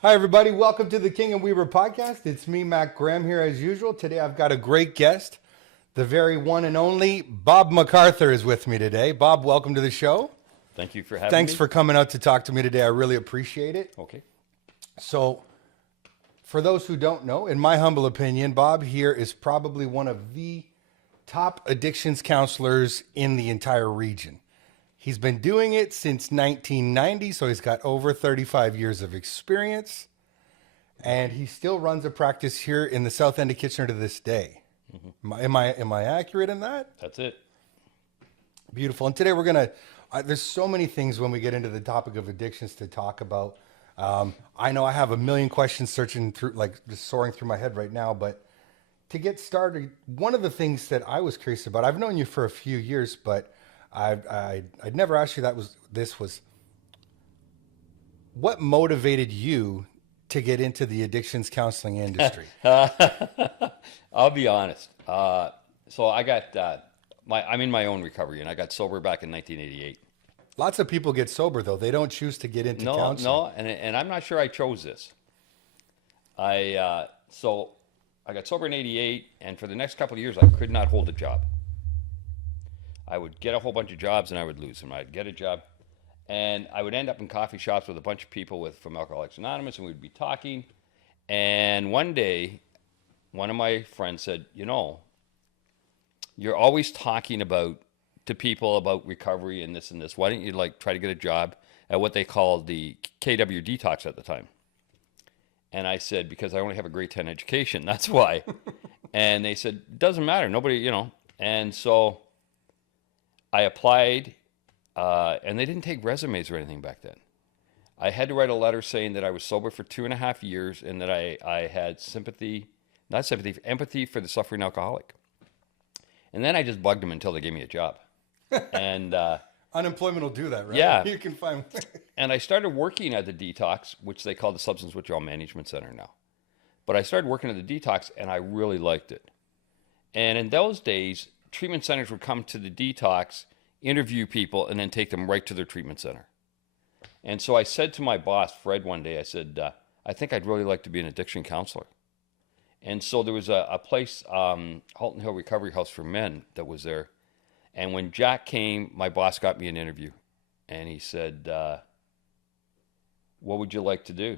Hi, everybody. Welcome to the King and Weaver podcast. It's me, Matt Graham, here as usual. Today, I've got a great guest. The very one and only Bob MacArthur is with me today. Bob, welcome to the show. Thank you for having me. Thanks for coming out to talk to me today. I really appreciate it. Okay. So, for those who don't know, in my humble opinion, Bob here is probably one of the top addictions counselors in the entire region. He's been doing it since 1990, so he's got over 35 years of experience, and he still runs a practice here in the south end of Kitchener to this day. Am I accurate in that? That's it. Beautiful. And today we're gonna. There's so many things when we get into the topic of addictions to talk about. I know I have a million questions searching through, like just soaring through my head right now. But to get started, one of the things that I was curious about. I've known you for a few years, but I'd never asked you this was what motivated you to get into the addictions counseling industry? I'll be honest. So I got I'm in my own recovery, and I got sober back in 1988. Lots of people get sober though; they don't choose to get into counseling. No, and I'm not sure I chose this. So I got sober in '88, and for the next couple of years, I could not hold a job. I would get a whole bunch of jobs and I would lose them. I'd get a job and I would end up in coffee shops with a bunch of people from Alcoholics Anonymous, and we'd be talking. And one day, one of my friends said, you're always talking to people about recovery and this and this. Why don't you try to get a job at what they called the KW Detox at the time? And I said, because I only have a grade 10 education, that's why. And they said, doesn't matter. Nobody, And so I applied, and they didn't take resumes or anything back then. I had to write a letter saying that I was sober for 2.5 years and that I had empathy for the suffering alcoholic. And then I just bugged them until they gave me a job. And unemployment will do that, right? Yeah. You can find. And I started working at the Detox, which they call the Substance Withdrawal Management Center now. But I started working at the Detox, and I really liked it. And in those days, treatment centers would come to the Detox, interview people, and then take them right to their treatment center. And so I said to my boss, Fred, one day, I said, I think I'd really like to be an addiction counselor. And so there was a place, Halton Hill Recovery House for Men, that was there. And when Jack came, my boss got me an interview. And he said, what would you like to do?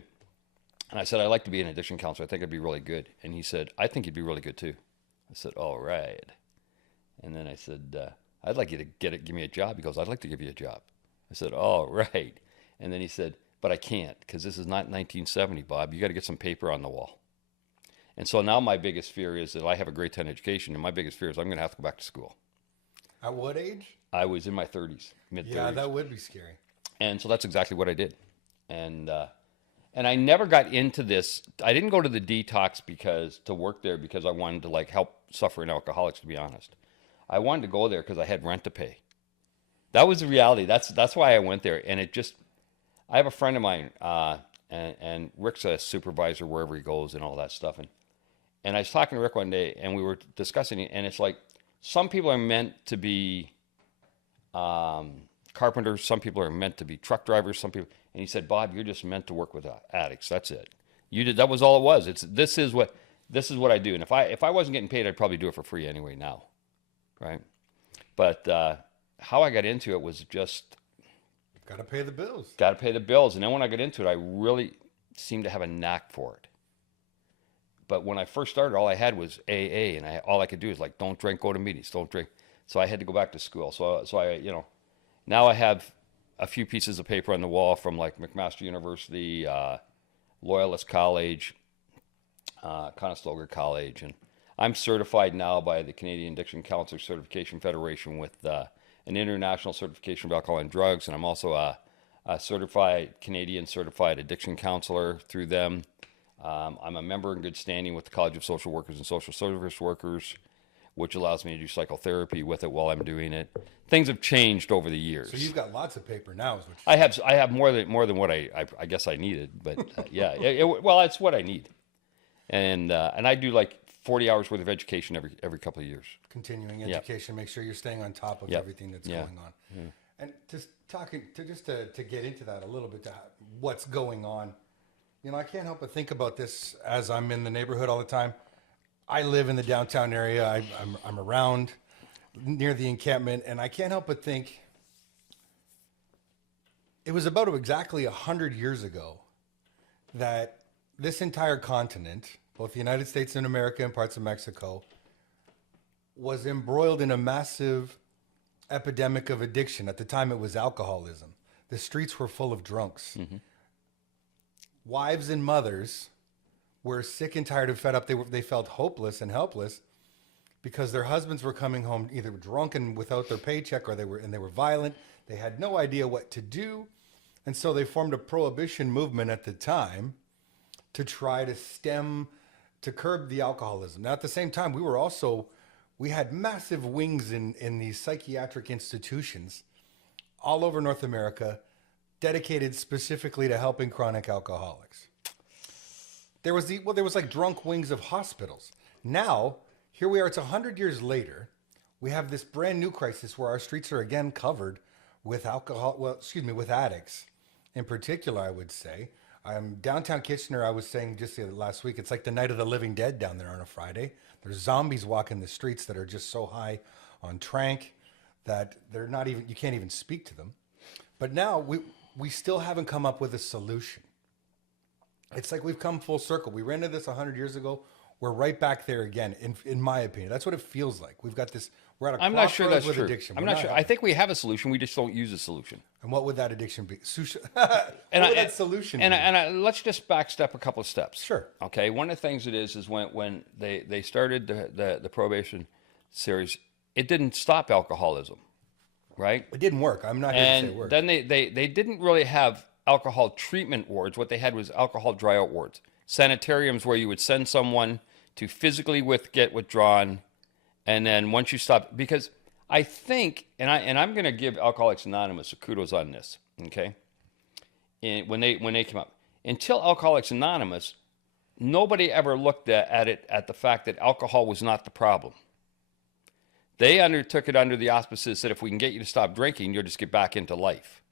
And I said, I'd like to be an addiction counselor. I think I'd be really good. And he said, I think you'd be really good too. I said, all right. And then I said, I'd like you to give me a job. He goes, I'd like to give you a job. I said, all right. And then he said, but I can't, because this is not 1970, Bob. You got to get some paper on the wall. And so now my biggest fear is that I have a grade 10 education, and my biggest fear is I'm going to have to go back to school. At what age? I was in my 30s, mid-30s. Yeah, that would be scary. And so that's exactly what I did. And I never got into this. I didn't go to the Detox to work there because I wanted to help suffering alcoholics, to be honest. I wanted to go there because I had rent to pay. That was the reality. That's why I went there. And I have a friend of mine, and Rick's a supervisor wherever he goes and all that stuff. And I was talking to Rick one day, and we were discussing it, and it's like some people are meant to be carpenters, some people are meant to be truck drivers, some people. And he said, Bob, you're just meant to work with addicts. That's it. You did. That was all it was. This is what I do. And if I wasn't getting paid, I'd probably do it for free anyway now. Right. But how I got into it was just got to pay the bills. Got to pay the bills. And then when I got into it, I really seemed to have a knack for it. But when I first started, all I had was AA, and all I could do is don't drink, go to meetings, don't drink. So I had to go back to school. So I now I have a few pieces of paper on the wall from McMaster University, Loyalist College, Conestoga College, and I'm certified now by the Canadian Addiction Counselor Certification Federation with an international certification of alcohol and drugs, and I'm also a Canadian certified addiction counselor through them. I'm a member in good standing with the College of Social Workers and Social Service Workers, which allows me to do psychotherapy with it while I'm doing it. Things have changed over the years. So you've got lots of paper now, is what I have more than what I guess I needed, but yeah, well, it's what I need, and I do 40 hours worth of education every couple of years. Continuing education, make sure you're staying on top of everything that's going on. And just to get into that a little bit, what's going on You know, I can't help but think about this as I'm in the neighborhood all the time. I live in the downtown area. I'm around near the encampment, and I can't help but think it was about exactly 100 years ago that this entire continent, both the United States and America and parts of Mexico, was embroiled in a massive epidemic of addiction. At the time, it was alcoholism. The streets were full of drunks. Wives and mothers were sick and tired and fed up. They felt hopeless and helpless because their husbands were coming home either drunk and without their paycheck, or they were violent. They had no idea what to do, and so they formed a prohibition movement at the time to try to curb the alcoholism. Now, at the same time, we had massive wings in these psychiatric institutions all over North America, dedicated specifically to helping chronic alcoholics. There was like drunk wings of hospitals. Now, here we are, it's 100 years later. We have this brand new crisis where our streets are again covered with with addicts in particular, I would say. Downtown Kitchener, I was saying just last week, it's like the night of the living dead down there on a Friday. There's zombies walking the streets that are just so high on trank that you can't even speak to them. But now we still haven't come up with a solution. It's like we've come full circle. We ran into this 100 years ago. We're right back there again, in my opinion. That's what it feels like. We're at a crossroads I'm not sure that's with true. addiction. I'm not sure. I think we have a solution. We just don't use a solution. And what would that addiction be? That solution be? Let's just backstep a couple of steps. Sure. Okay. One of the things it is when they started the prohibition series, it didn't stop alcoholism, right? It didn't work. I'm not going to say it worked. Then they didn't really have alcohol treatment wards. What they had was alcohol dryout wards, sanitariums where you would send someone to physically get withdrawn, and then once you stop, because I think, and I'm going to give Alcoholics Anonymous a kudos on this, okay? When they came up, until Alcoholics Anonymous, nobody ever looked at the fact that alcohol was not the problem. They undertook it under the auspices that if we can get you to stop drinking, you'll just get back into life.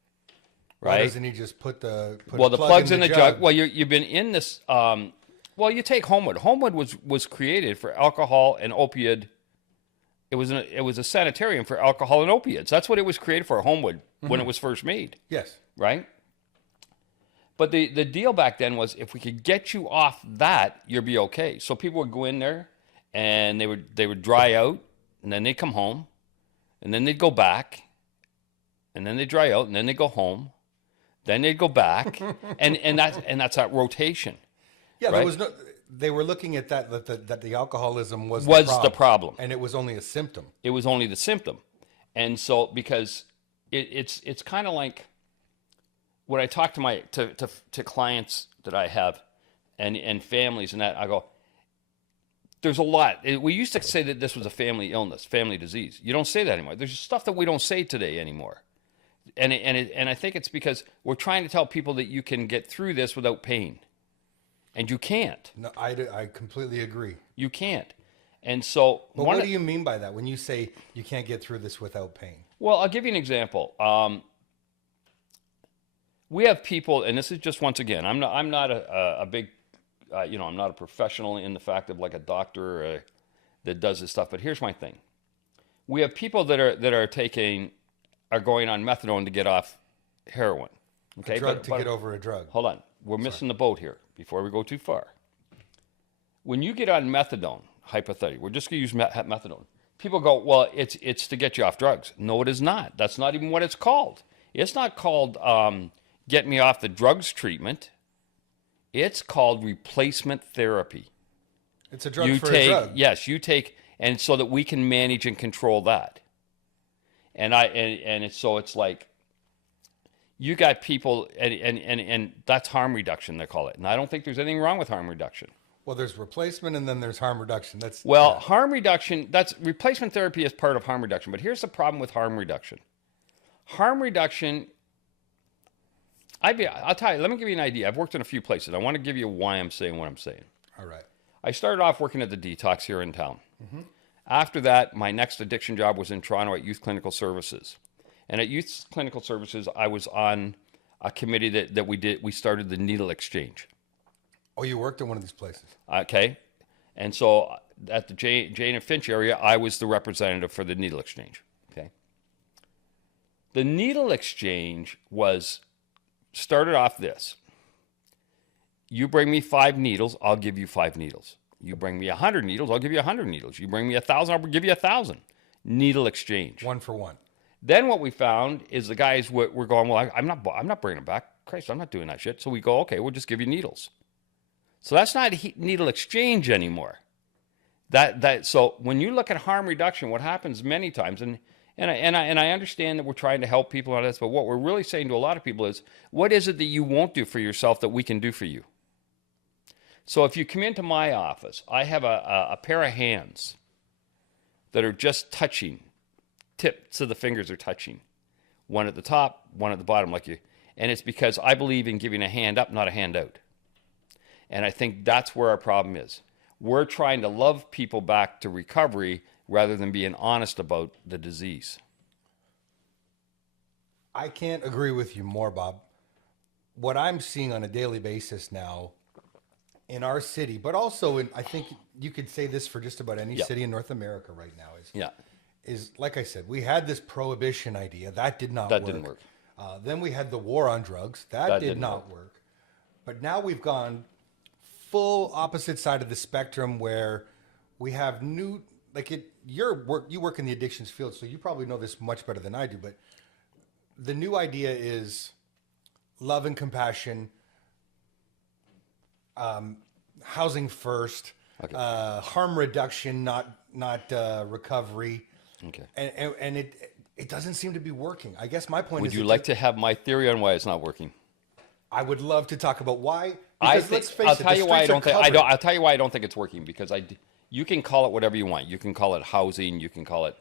Right? Why doesn't he just put the plugs in the jug? Well, you've been in this. Well, you take Homewood. Homewood was created for alcohol and opioid. It was a sanitarium for alcohol and opiates. That's what it was created for, Homewood, when it was first made. Yes. Right? But the deal back then was if we could get you off that, you'll be okay. So people would go in there and they would dry out, and then they'd come home, and then they'd go back, and then they'd dry out, and then they'd go home, then they'd go back, and that's that rotation. Yeah, right? They were looking at that the alcoholism was the problem, and it was only a symptom. It was only the symptom, and so because it's kind of like when I talk to clients that I have and families and that, I go, there's a lot. We used to say that this was a family illness, family disease. You don't say that anymore. There's stuff that we don't say today anymore, and I think it's because we're trying to tell people that you can get through this without pain. And you can't. No, I completely agree. You can't. And so... But what do you mean by that when you say you can't get through this without pain? Well, I'll give you an example. We have people, and this is just once again, I'm not a big, I'm not a professional in the fact of like a doctor that does this stuff, but here's my thing. We have people that are going on methadone to get off heroin. Okay, a drug to get over a drug. Hold on. We're missing the boat here before we go too far. When you get on methadone, hypothetically, we're just going to use methadone. People go, well, it's to get you off drugs. No, it is not. That's not even what it's called. It's not called get me off the drugs treatment. It's called replacement therapy. It's a drug for a drug. Yes, you take, and so that we can manage and control that. And it's like, you got people, and that's harm reduction, they call it. And I don't think there's anything wrong with harm reduction. Well, there's replacement, and then there's harm reduction. Harm reduction, replacement therapy is part of harm reduction. But here's the problem with harm reduction. Harm reduction, I'll tell you, let me give you an idea. I've worked in a few places. I want to give you why I'm saying what I'm saying. All right. I started off working at the detox here in town. Mm-hmm. After that, my next addiction job was in Toronto at Youth Clinical Services. And at Youth Clinical Services, I was on a committee that we started the needle exchange. Oh, you worked at one of these places. Okay. And so at the Jane and Finch area, I was the representative for the needle exchange. Okay. The needle exchange started off this. You bring me 5 needles, I'll give you 5 needles. You bring me 100 needles, I'll give you 100 needles. You bring me 1,000, I'll give you 1,000. Needle exchange. 1 for 1. Then what we found is the guys were going, well, I'm not bringing them back. Christ, I'm not doing that shit. So we go, okay, we'll just give you needles. So that's not needle exchange anymore. So when you look at harm reduction, what happens many times, and I understand that we're trying to help people on this, but what we're really saying to a lot of people is, what is it that you won't do for yourself that we can do for you? So if you come into my office, I have a pair of hands that are just touching, tips of the fingers are touching, one at the top, one at the bottom, and it's because I believe in giving a hand up, not a hand out. And I think that's where our problem is. We're trying to love people back to recovery rather than being honest about the disease. I can't agree with you more, Bob. What I'm seeing on a daily basis now in our city, but also I think you could say this for just about any city in North America right now, is like I said, we had this prohibition idea. That did not work. Didn't work. Then we had the war on drugs. That did not work. But now we've gone full opposite side of the spectrum where we have new, you work in the addictions field, so you probably know this much better than I do, but the new idea is love and compassion, housing first, harm reduction, not recovery. Okay. And it doesn't seem to be working. I guess my point is... Would you like to have my theory on why it's not working? I would love to talk about why. Because let's face it, I'll tell you why I don't think it's working, because you can call it whatever you want. You can call it housing. You can call it,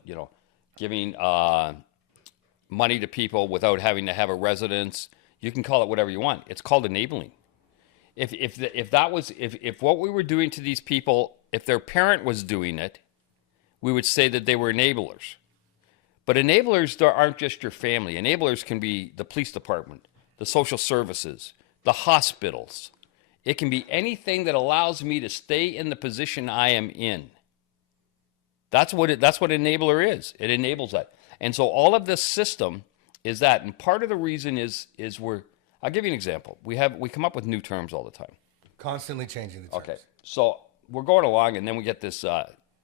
giving money to people without having to have a residence. You can call it whatever you want. It's called enabling. If what we were doing to these people, if their parent was doing it, we would say that they were enablers. But enablers aren't just your family. Enablers can be the police department, the social services, the hospitals. It can be anything that allows me to stay in the position I am in. That's what enabler is. It enables that. And so all of this system is that. And part of the reason is I'll give you an example. We come up with new terms all the time. Constantly changing the terms. Okay. So we're going along, and then we get this,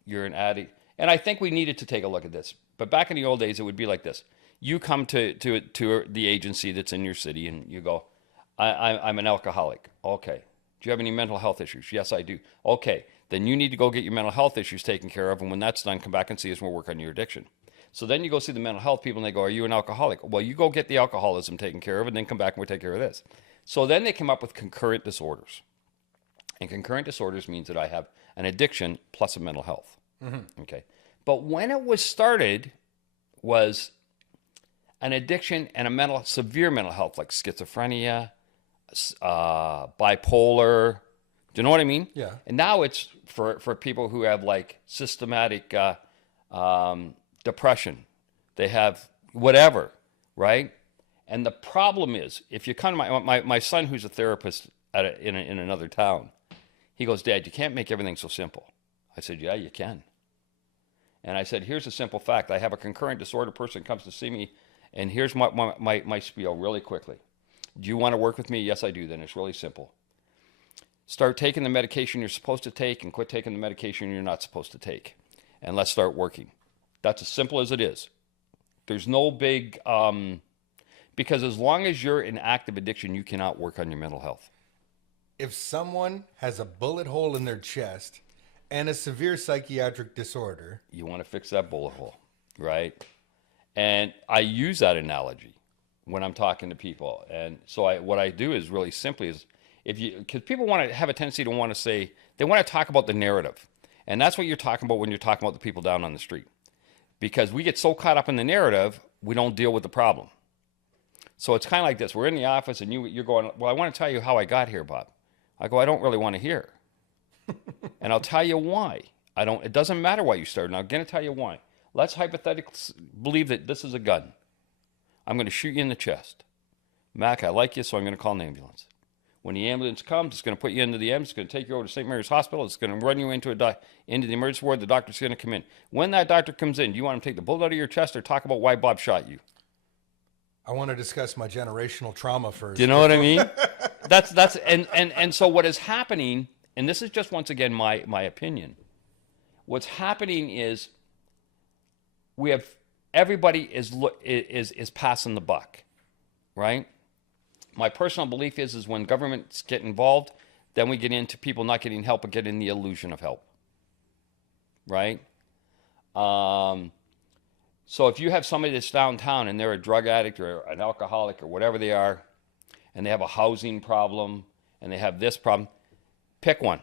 you're an addict. And I think we needed to take a look at this. But back in the old days, it would be like this. You come to the agency that's in your city, and you go, I'm an alcoholic. Okay. Do you have any mental health issues? Yes, I do. Okay. Then you need to go get your mental health issues taken care of, and when that's done, come back and see us and we'll work on your addiction. So then you go see the mental health people, and they go, are you an alcoholic? Well, you go get the alcoholism taken care of, and then come back and we'll take care of this. So then they come up with concurrent disorders. And concurrent disorders means that I have an addiction plus a mental health. Mm-hmm. Okay. But when it was started was an addiction and a severe mental health, like schizophrenia, bipolar. Do you know what I mean? Yeah. And now it's for people who have like systematic depression. They have whatever, right? And the problem is, if you come to my son, who's a therapist in another town, he goes, Dad, you can't make everything so simple. I said, yeah, you can. And I said, here's a simple fact. I have a concurrent disorder person comes to see me, and here's my spiel really quickly. Do you want to work with me? Yes, I do. Then it's really simple. Start taking the medication you're supposed to take and quit taking the medication you're not supposed to take. And let's start working. That's as simple as it is. There's no big, because as long as you're in active addiction, you cannot work on your mental health. If someone has a bullet hole in their chest and a severe psychiatric disorder, you want to fix that bullet hole, right? And I use that analogy when I'm talking to people. And so what I do is really simply is, because people want to have a tendency to want to say, they want to talk about the narrative. And that's what you're talking about when you're talking about the people down on the street. Because we get so caught up in the narrative, we don't deal with the problem. So it's kind of like this. We're in the office and you're going, well, I want to tell you how I got here, Bob. I go, I don't really want to hear. And I'll tell you why. It doesn't matter why you started. And I'm going to tell you why. Let's hypothetically believe that this is a gun. I'm going to shoot you in the chest. Mac, I like you, so I'm going to call an ambulance. When the ambulance comes, it's going to put you into the ambulance. It's going to take you over to St. Mary's Hospital. It's going to run you into the emergency ward. The doctor's going to come in. When that doctor comes in, do you want him to take the bullet out of your chest or talk about why Bob shot you? I want to discuss my generational trauma first. Do you know what I mean? And so what is happening, and this is just once again my opinion. What's happening is we have everybody is passing the buck, right? My personal belief is when governments get involved, then we get into people not getting help but getting the illusion of help, right? So if you have somebody that's downtown and they're a drug addict or an alcoholic or whatever they are, and they have a housing problem and they have this problem, pick one.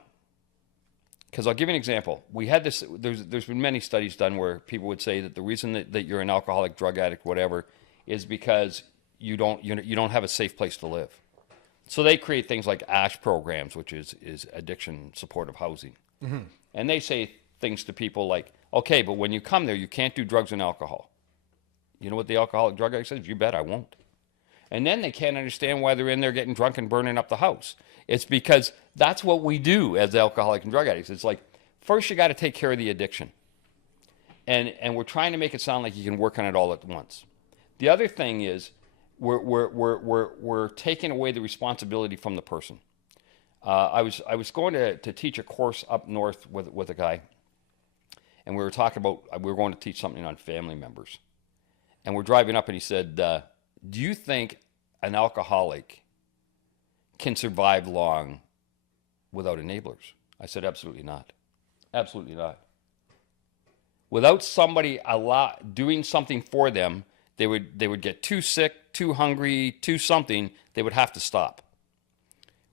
Because I'll give you an example. We had this. There's been many studies done where people would say that the reason that you're an alcoholic, drug addict, whatever, is because you don't have a safe place to live. So they create things like ASH programs, which is addiction supportive housing, and they say things to people like, okay, but when you come there, you can't do drugs and alcohol. You know what the alcoholic drug addict says? You bet I won't. And then they can't understand why they're in there getting drunk and burning up the house. It's because that's what we do as alcoholic and drug addicts. It's like, first you got to take care of the addiction. And we're trying to make it sound like you can work on it all at once. The other thing is we're taking away the responsibility from the person. I was going to teach a course up north with a guy, and we were talking about, we were going to teach something on family members. And we're driving up, and he said, do you think an alcoholic can survive long without enablers? I said, absolutely not. Absolutely not. Without somebody doing something for them, they would get too sick, too hungry, too something, they would have to stop.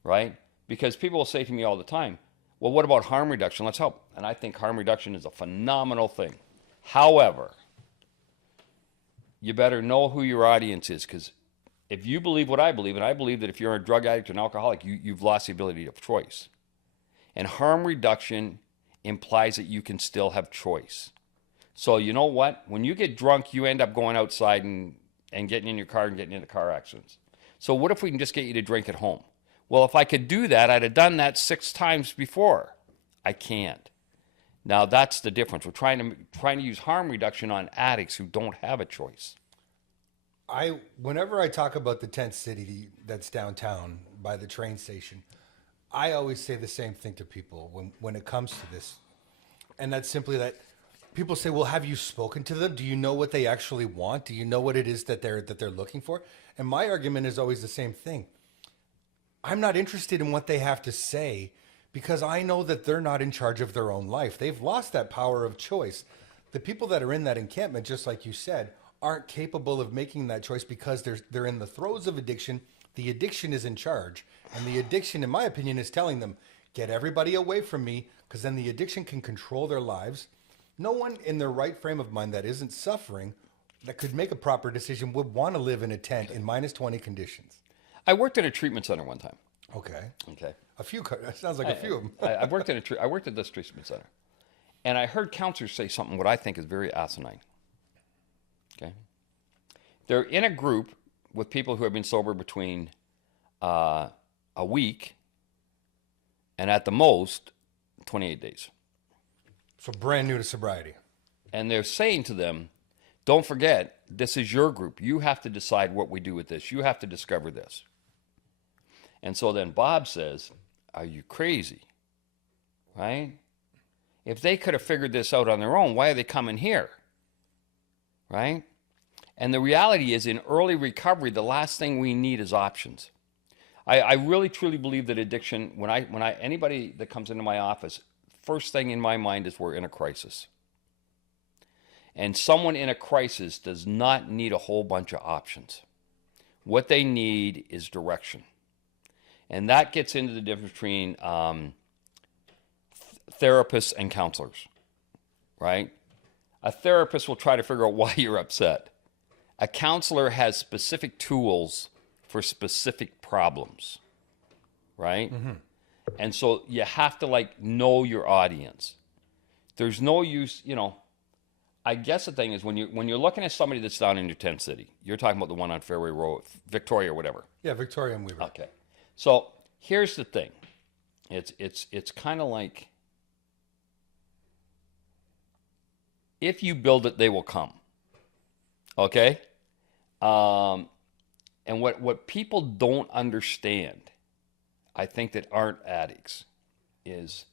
Right? Because people will say to me all the time, well, what about harm reduction? Let's help. And I think harm reduction is a phenomenal thing. However, you better know who your audience is, because if you believe what I believe, and I believe that if you're a drug addict or an alcoholic, you've lost the ability of choice. And harm reduction implies that you can still have choice. So you know what? When you get drunk, you end up going outside and getting in your car and getting into car accidents. So what if we can just get you to drink at home? Well, if I could do that, I'd have done that 6 times before. I can't. Now that's the difference. We're trying to use harm reduction on addicts who don't have a choice. Whenever I talk about the tent city that's downtown by the train station, I always say the same thing to people when it comes to this. And that's simply that people say, well, have you spoken to them? Do you know what they actually want? Do you know what it is that they're looking for? And my argument is always the same thing. I'm not interested in what they have to say because I know that they're not in charge of their own life. They've lost that power of choice. The people that are in that encampment, just like you said, aren't capable of making that choice because they're in the throes of addiction. The addiction is in charge. And the addiction, in my opinion, is telling them, get everybody away from me, because then the addiction can control their lives. No one in their right frame of mind that isn't suffering, that could make a proper decision, would want to live in a tent in minus 20 conditions. I worked at a treatment center one time. Okay. Okay. That sounds like a few of them. I worked at this treatment center, and I heard counselors say something what I think is very asinine. Okay. They're in a group with people who have been sober between a week and at the most 28 days. So brand new to sobriety. And they're saying to them, don't forget, this is your group. You have to decide what we do with this. You have to discover this. And so then Bob says, are you crazy? Right? If they could have figured this out on their own, why are they coming here? Right? And the reality is, in early recovery, the last thing we need is options. I really truly believe that addiction, when anybody that comes into my office, first thing in my mind is we're in a crisis. And someone in a crisis does not need a whole bunch of options. What they need is direction. And that gets into the difference between therapists and counselors, right? A therapist will try to figure out why you're upset. A counselor has specific tools for specific problems, right? Mm-hmm. And so you have to know your audience. There's no use, I guess the thing is when you're looking at somebody that's down in your tent city, you're talking about the one on Fairway Road, Victoria or whatever. Yeah, Victoria and Weaver. Okay. So here's the thing. It's kind of like, if you build it, they will come. Okay? And what people don't understand, I think, that aren't addicts is,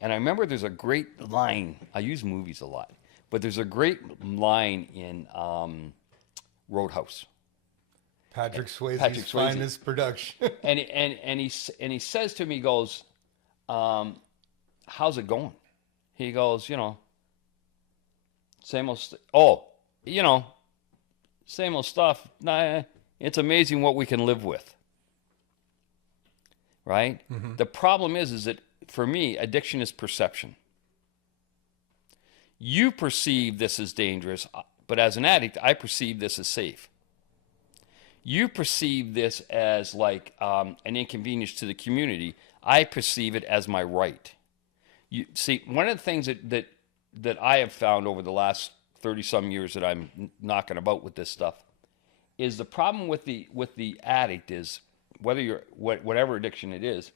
and I remember there's a great line, I use movies a lot, but there's a great line in Roadhouse. Patrick Swayze's Patrick Swayze. finest production. And he says to me, he goes, how's it going? He goes, same old same old stuff. Nah, it's amazing what we can live with. Right? Mm-hmm. The problem is that for me, addiction is perception. You perceive this as dangerous, but as an addict, I perceive this as safe. You perceive this as like an inconvenience to the community. I perceive it as my right. You see, one of the things that I have found over the last 30-some years that I'm knocking about with this stuff is the problem with the addict is, whether you're whatever addiction it is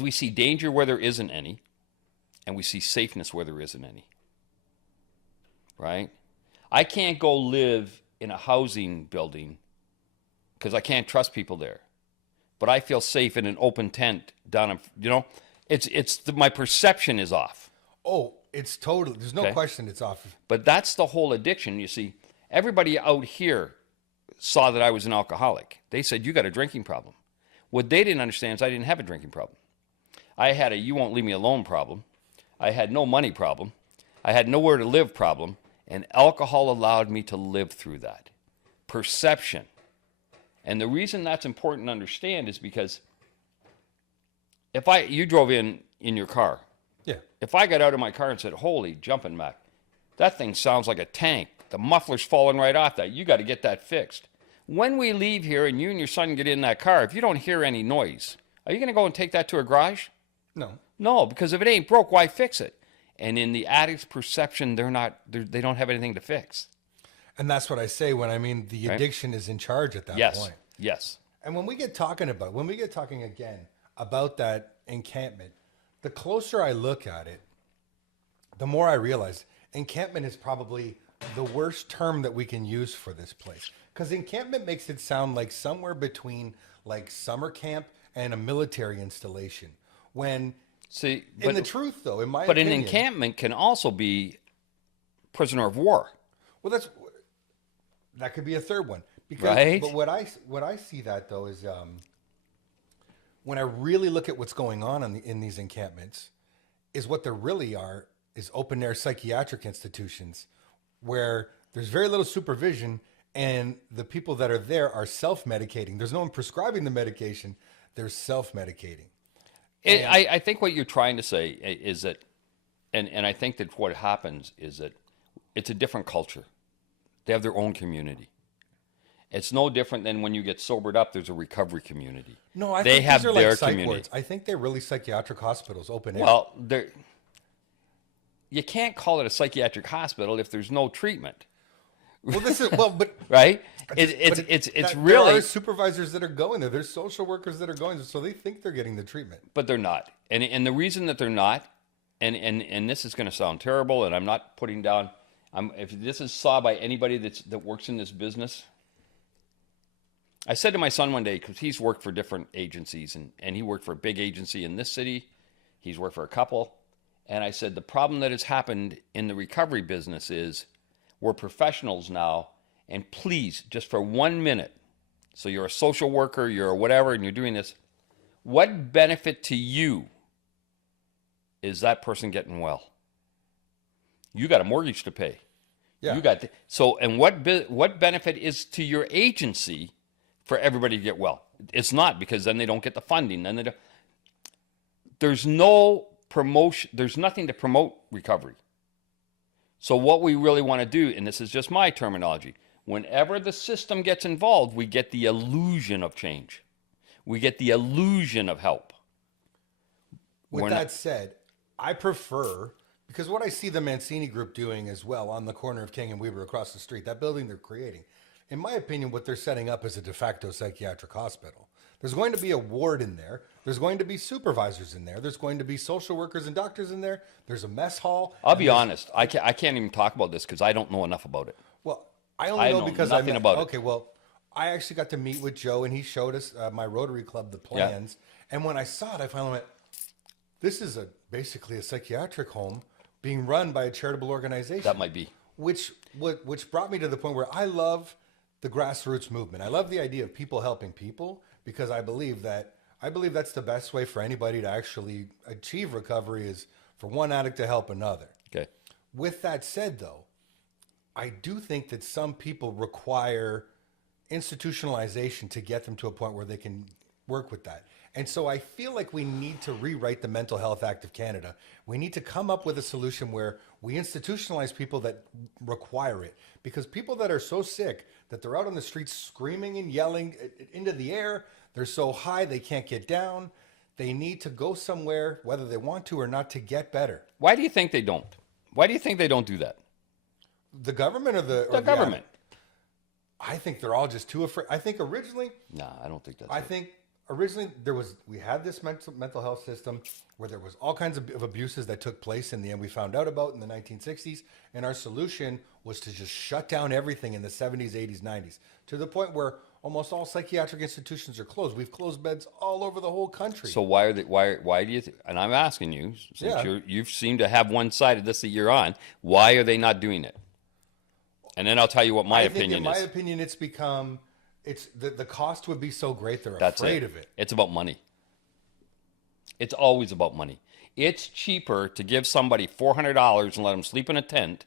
we see danger where there isn't any, and we see safeness where there isn't any. Right? I can't go live in a housing building because I can't trust people there, but I feel safe in an open tent down. My perception is off. Oh, it's totally. There's no question it's off. But that's the whole addiction. You see, everybody out here saw that I was an alcoholic. They said, you got a drinking problem. What they didn't understand is I didn't have a drinking problem. I had a you won't leave me alone problem. I had no money problem. I had nowhere to live problem. And alcohol allowed me to live through that. Perception. And the reason that's important to understand is because if you drove in your car. Yeah. If I got out of my car and said, holy jumping Mac, that thing sounds like a tank. The muffler's falling right off that. You got to get that fixed. When we leave here and you and your son get in that car, if you don't hear any noise, are you going to go and take that to a garage? No. No, because if it ain't broke, why fix it? And in the addict's perception, they don't have anything to fix. And that's what I say when I mean the addiction is in charge at that point. Yes. And when we get talking again about that encampment, the closer I look at it, the more I realize encampment is probably the worst term that we can use for this place. Because encampment makes it sound like somewhere between like summer camp and a military installation. When the truth, though, in my opinion, an encampment can also be prisoner of war. Well, that could be a third one. Because, But what I see that though is when I really look at what's going on in these encampments, is what there really are is open air psychiatric institutions where there's very little supervision and the people that are there are self-medicating. There's no one prescribing the medication. They're self-medicating. I think what you're trying to say is that, and I think that what happens is that it's a different culture. They have their own community. It's no different than when you get sobered up, there's a recovery community. No, I think these have are their like psych community. wards. I think they're really psychiatric hospitals, open air. Well, you can't call it a psychiatric hospital if there's no treatment. Well, but right? It's really, there are supervisors that are going there. There's social workers that are going there, so they think they're getting the treatment, but they're not. And the reason that they're not, and this is going to sound terrible, and I'm not putting down. If this is saw by anybody that works in this business. I said to my son one day, because he's worked for different agencies, and he worked for a big agency in this city. He's worked for a couple. And I said, the problem that has happened in the recovery business is we're professionals now, and please, just for 1 minute, so you're a social worker, you're a whatever, and you're doing this, what benefit to you is that person getting well? You got a mortgage to pay. Yeah. You got and what benefit is to your agency for everybody to get well? It's not, because then they don't get the funding. Then they don't. There's no promotion. There's nothing to promote recovery. So what we really want to do, and this is just my terminology, whenever the system gets involved, we get the illusion of change. We get the illusion of help. With that said, I prefer, because what I see the Mancini Group doing as well on the corner of King and Weber across the street, that building they're creating, in my opinion, what they're setting up is a de facto psychiatric hospital. There's going to be a ward in there. There's going to be supervisors in there. There's going to be social workers and doctors in there. There's a mess hall. I'll be honest. I can't even talk about this because I don't know enough about it. Well, I only know because nothing about it. Okay, well, I actually got to meet with Joe, and he showed us my Rotary Club the plans. And when I saw it, I finally went, "This is basically a psychiatric home being run by a charitable organization." That might be. Which brought me to the point where I love the grassroots movement. I love the idea of people helping people because I believe that's the best way for anybody to actually achieve recovery is for one addict to help another. Okay. With that said, though, I do think that some people require institutionalization to get them to a point where they can work with that. And so I feel like we need to rewrite the Mental Health Act of Canada. We need to come up with a solution where we institutionalize people that require it. Because people that are so sick that they're out on the streets screaming and yelling into the air, they're so high they can't get down. They need to go somewhere, whether they want to or not, to get better. Why do you think they don't? Why do you think they don't do that? The government or the government? I think they're all just too afraid. I think originally... No, I don't think that's I it. think originally we had this mental health system where there was all kinds of abuses that took place in the end we found out about in the 1960s, and our solution was to just shut down everything in the 70s, 80s, 90s, to the point where almost all psychiatric institutions are closed. We've closed beds all over the whole country. So why do you and I'm asking you, since you seem to have one side of this that you're on, why are they not doing it? And then I'll tell you what my opinion is. In my opinion, it's become... the cost would be so great they're That's afraid of it. It's about money. It's always about money. It's cheaper to give somebody $400 and let them sleep in a tent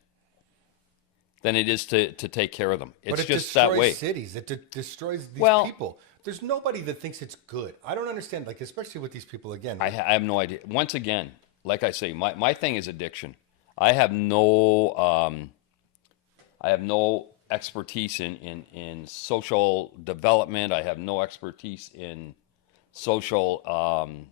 than it is to take care of them. It's just that way. But it destroys cities. It destroys these people. There's nobody that thinks it's good. I don't understand, like, especially with these people again. I have no idea. Once again, like I say, my thing is addiction. I have no expertise in social development. I have no expertise in social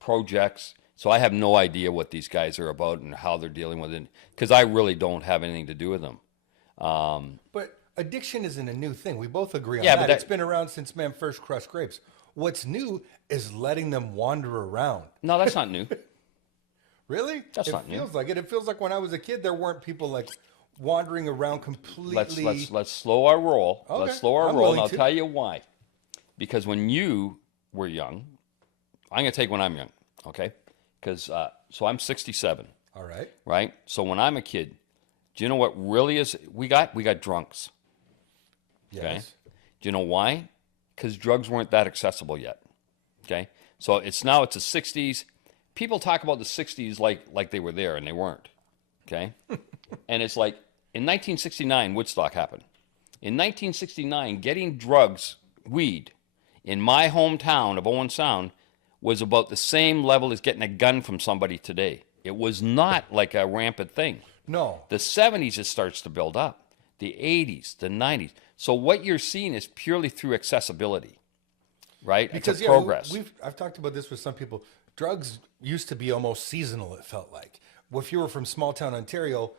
projects. So I have no idea what these guys are about and how they're dealing with it because I really don't have anything to do with them. But addiction isn't a new thing. We both agree on Yeah, that. but It's been around since man first crushed grapes. What's new is letting them wander around. No, that's not new. Really? That's not new. It feels like it. It feels like when I was a kid, there weren't people like wandering around completely. Let's slow our roll. Okay, Let's slow our I'm roll, willing and I'll to. tell you why. Because when you were young, I'm going to take when I'm young, okay? Because so I'm 67, All right. right? So when I'm a kid, do you know what really is? We got drunks. Yes. Okay. Do you know why? Because drugs weren't that accessible yet. Okay. So it's the 60s. People talk about the 60s like they were there, and they weren't. Okay. And it's like in 1969, Woodstock happened. In 1969, getting drugs, weed, in my hometown of Owen Sound was about the same level as getting a gun from somebody today. It was not like a rampant thing. No. The 70s, it starts to build up. The 80s, the 90s. So what you're seeing is purely through accessibility, right? Because it's a progress. I've talked about this with some people. Drugs used to be almost seasonal, it felt like. Well, if you were from small town Ontario,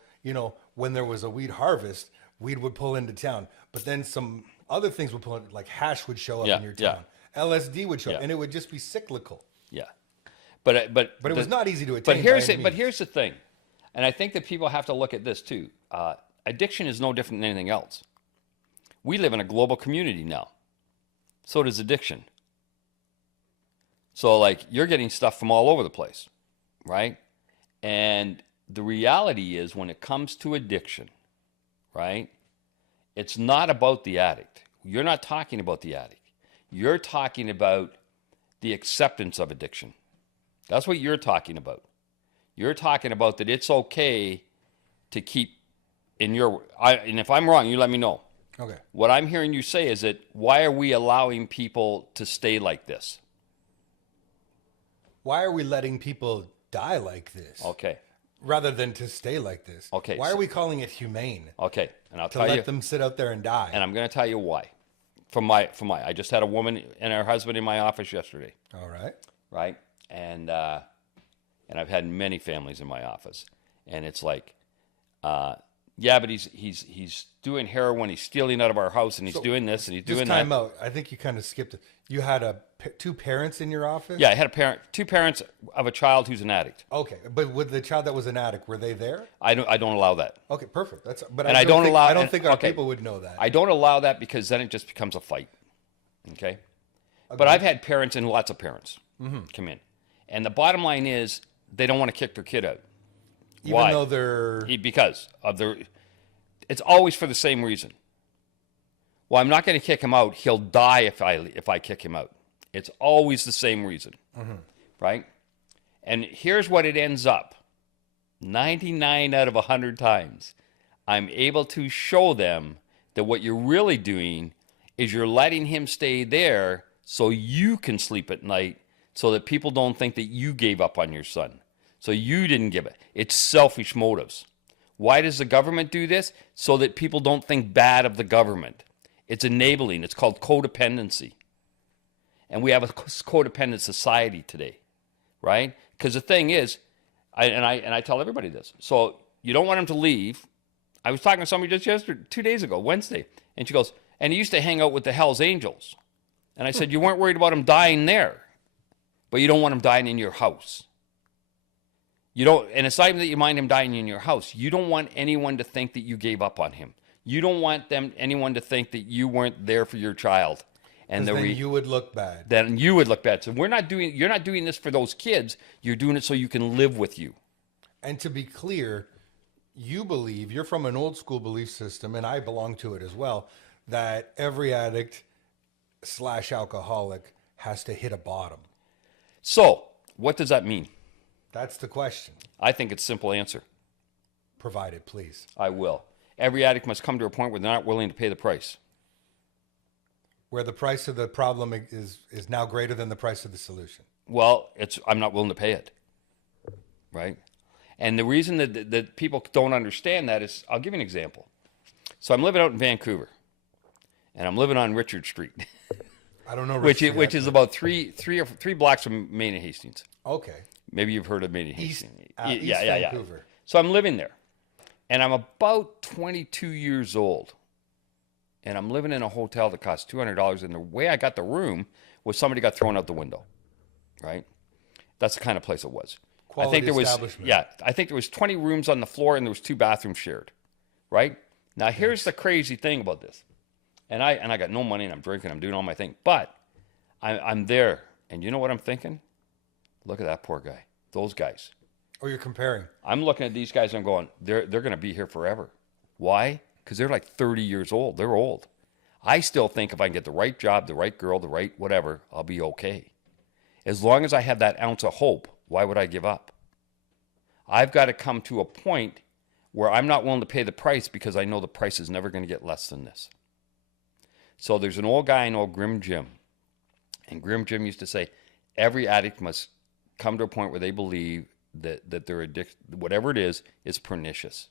when there was a weed harvest, weed would pull into town. But then some other things would pull in, like hash would show up in your town. LSD would show up, and it would just be cyclical. Yeah. But it was not easy to attain. But here's the thing, and I think that people have to look at this too. Addiction is no different than anything else. We live in a global community now. So does addiction. So like you're getting stuff from all over the place, right? And the reality is when it comes to addiction, right? It's not about the addict. You're not talking about the addict. You're talking about the acceptance of addiction. That's what you're talking about. You're talking about that it's okay to keep in your... and if I'm wrong, you let me know. Okay. What I'm hearing you say is that why are we allowing people to stay like this? Why are we letting people die like this? Okay. Rather than to stay like this. Okay. Why are we calling it humane? Okay. And I'll To tell you... let them sit out there and die. And I'm going to tell you why. I just had a woman and her husband in my office yesterday. All right. Right? And I've had many families in my office. And it's like, Yeah, but he's doing heroin. He's stealing out of our house, and he's doing this, and he's doing that. Time out. I think you kind of skipped it. You had two parents in your office? Yeah, I had two parents of a child who's an addict. Okay, but with the child that was an addict, were they there? I don't allow that. Okay, perfect. I don't think our people would know that. I don't allow that because then it just becomes a fight. Okay? But I've had parents and lots of parents come in. And the bottom line is they don't want to kick their kid out. Even though they're... Because of their... It's always for the same reason. Well, I'm not going to kick him out. He'll die if I kick him out. It's always the same reason. Right? And here's what it ends up. 99 out of 100 times, I'm able to show them that what you're really doing is you're letting him stay there so you can sleep at night so that people don't think that you gave up on your son. So you didn't give it. It's selfish motives. Why does the government do this? So that people don't think bad of the government. It's enabling. It's called codependency. And we have a codependent society today, right? Because the thing is, I tell everybody this. So you don't want him to leave. I was talking to somebody just yesterday, 2 days ago, Wednesday, and she goes, and he used to hang out with the Hell's Angels. And I said, you weren't worried about him dying there, but you don't want him dying in your house. You don't, and it's not even that you mind him dying in your house. You don't want anyone to think that you gave up on him. You don't want anyone to think that you weren't there for your child. And then you would look bad. Then you would look bad. So you're not doing this for those kids. You're doing it so you can live with you. And to be clear, you're from an old school belief system, and I belong to it as well, that every addict / alcoholic has to hit a bottom. So what does that mean? That's the question. I think it's a simple answer. Provide it, please. I will. Every addict must come to a point where they're not willing to pay the price. Where the price of the problem is now greater than the price of the solution. Well, I'm not willing to pay it, right? And the reason that people don't understand that is, I'll give you an example. So I'm living out in Vancouver, and I'm living on Richard Street. I don't know. which is about three blocks from Main and Hastings. Okay. Maybe you've heard of Main and Hastings. East Vancouver. So I'm living there, and I'm about 22 years old. And I'm living in a hotel that costs $200. And the way I got the room was somebody got thrown out the window, right? That's the kind of place it was. Quality I think there establishment. I think there was 20 rooms on the floor and there was 2 bathrooms shared, right? Now here's the crazy thing about this. And I got no money and I'm drinking, I'm doing all my thing, but I'm there. And you know what I'm thinking? Look at that poor guy. Those guys. Oh, you're comparing. I'm looking at these guys and I'm going, they're going to be here forever. Why? Because they're like 30 years old. They're old. I still think if I can get the right job, the right girl, the right whatever, I'll be okay. As long as I have that ounce of hope, why would I give up? I've got to come to a point where I'm not willing to pay the price because I know the price is never going to get less than this. So there's an old guy I know, Grim Jim. And Grim Jim used to say, every addict must come to a point where they believe that their addiction, whatever it is pernicious.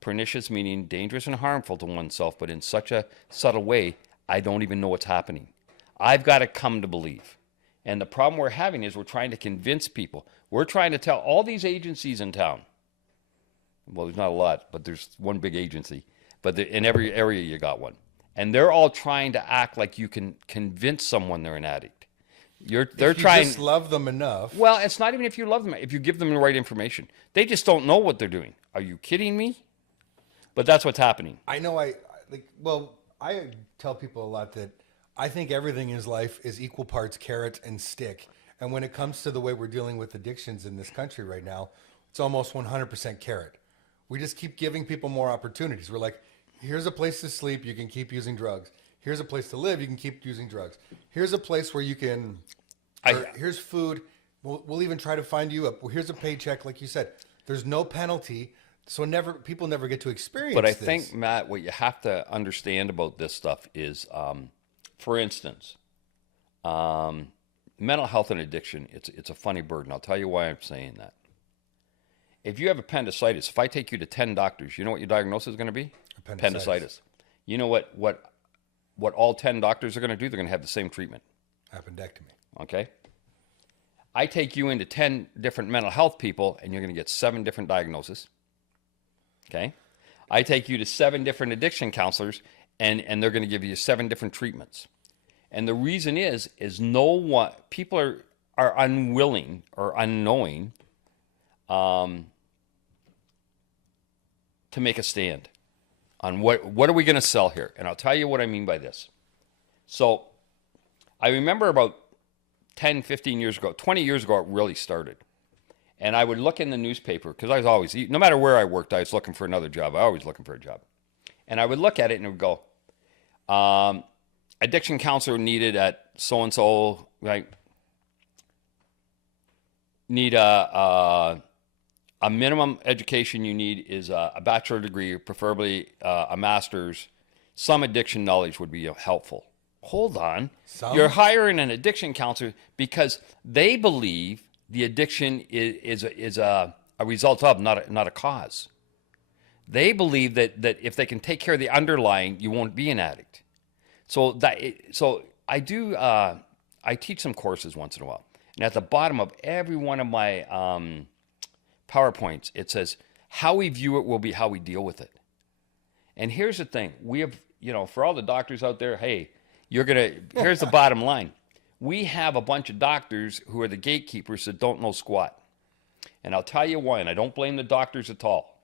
Pernicious meaning dangerous and harmful to oneself, but in such a subtle way, I don't even know what's happening. I've got to come to believe. And the problem we're having is we're trying to convince people. We're trying to tell all these agencies in town. Well, there's not a lot, but there's one big agency. But in every area, you got one. And they're all trying to act like you can convince someone they're an addict. They're trying. Just love them enough. Well, it's not even if you love them. If you give them the right information, they just don't know what they're doing. Are you kidding me? But that's what's happening. I know. I tell people a lot that I think everything in life is equal parts carrot and stick. And when it comes to the way we're dealing with addictions in this country right now, it's almost 100% carrot. We just keep giving people more opportunities. We're like, here's a place to sleep. You can keep using drugs. Here's a place to live. You can keep using drugs. Here's a place where you can, here's food. We'll even try to find you here's a paycheck. Like you said, there's no penalty. So people never get to experience this. But I think, Matt, what you have to understand about this stuff is, for instance, mental health and addiction, it's a funny bird, and I'll tell you why I'm saying that. If you have appendicitis, if I take you to 10 doctors, you know what your diagnosis is going to be? Appendicitis. You know what all 10 doctors are going to do? They're going to have the same treatment. Appendectomy. Okay? I take you into 10 different mental health people, and you're going to get 7 different diagnoses. Okay? I take you to 7 different addiction counselors, and they're going to give you 7 different treatments. And the reason is no one, people are unwilling or unknowing to make a stand on what are we going to sell here. And I'll tell you what I mean by this. So I remember about 10, 15 years ago, 20 years ago, it really started. And I would look in the newspaper, because I was always, no matter where I worked, I was looking for another job. I was always looking for a job. And I would look at it and it would go, addiction counselor needed at so-and-so, right? Need a minimum education you need is a bachelor degree, preferably a master's. Some addiction knowledge would be helpful. Hold on. You're hiring an addiction counselor because they believe the addiction is a result of, not a cause. They believe that if they can take care of the underlying, you won't be an addict. So I teach some courses once in a while. And at the bottom of every one of my PowerPoints, it says, how we view it will be how we deal with it. And here's the thing. We have, for all the doctors out there, hey, here's the bottom line. We have a bunch of doctors who are the gatekeepers that don't know squat. And I'll tell you why, and I don't blame the doctors at all.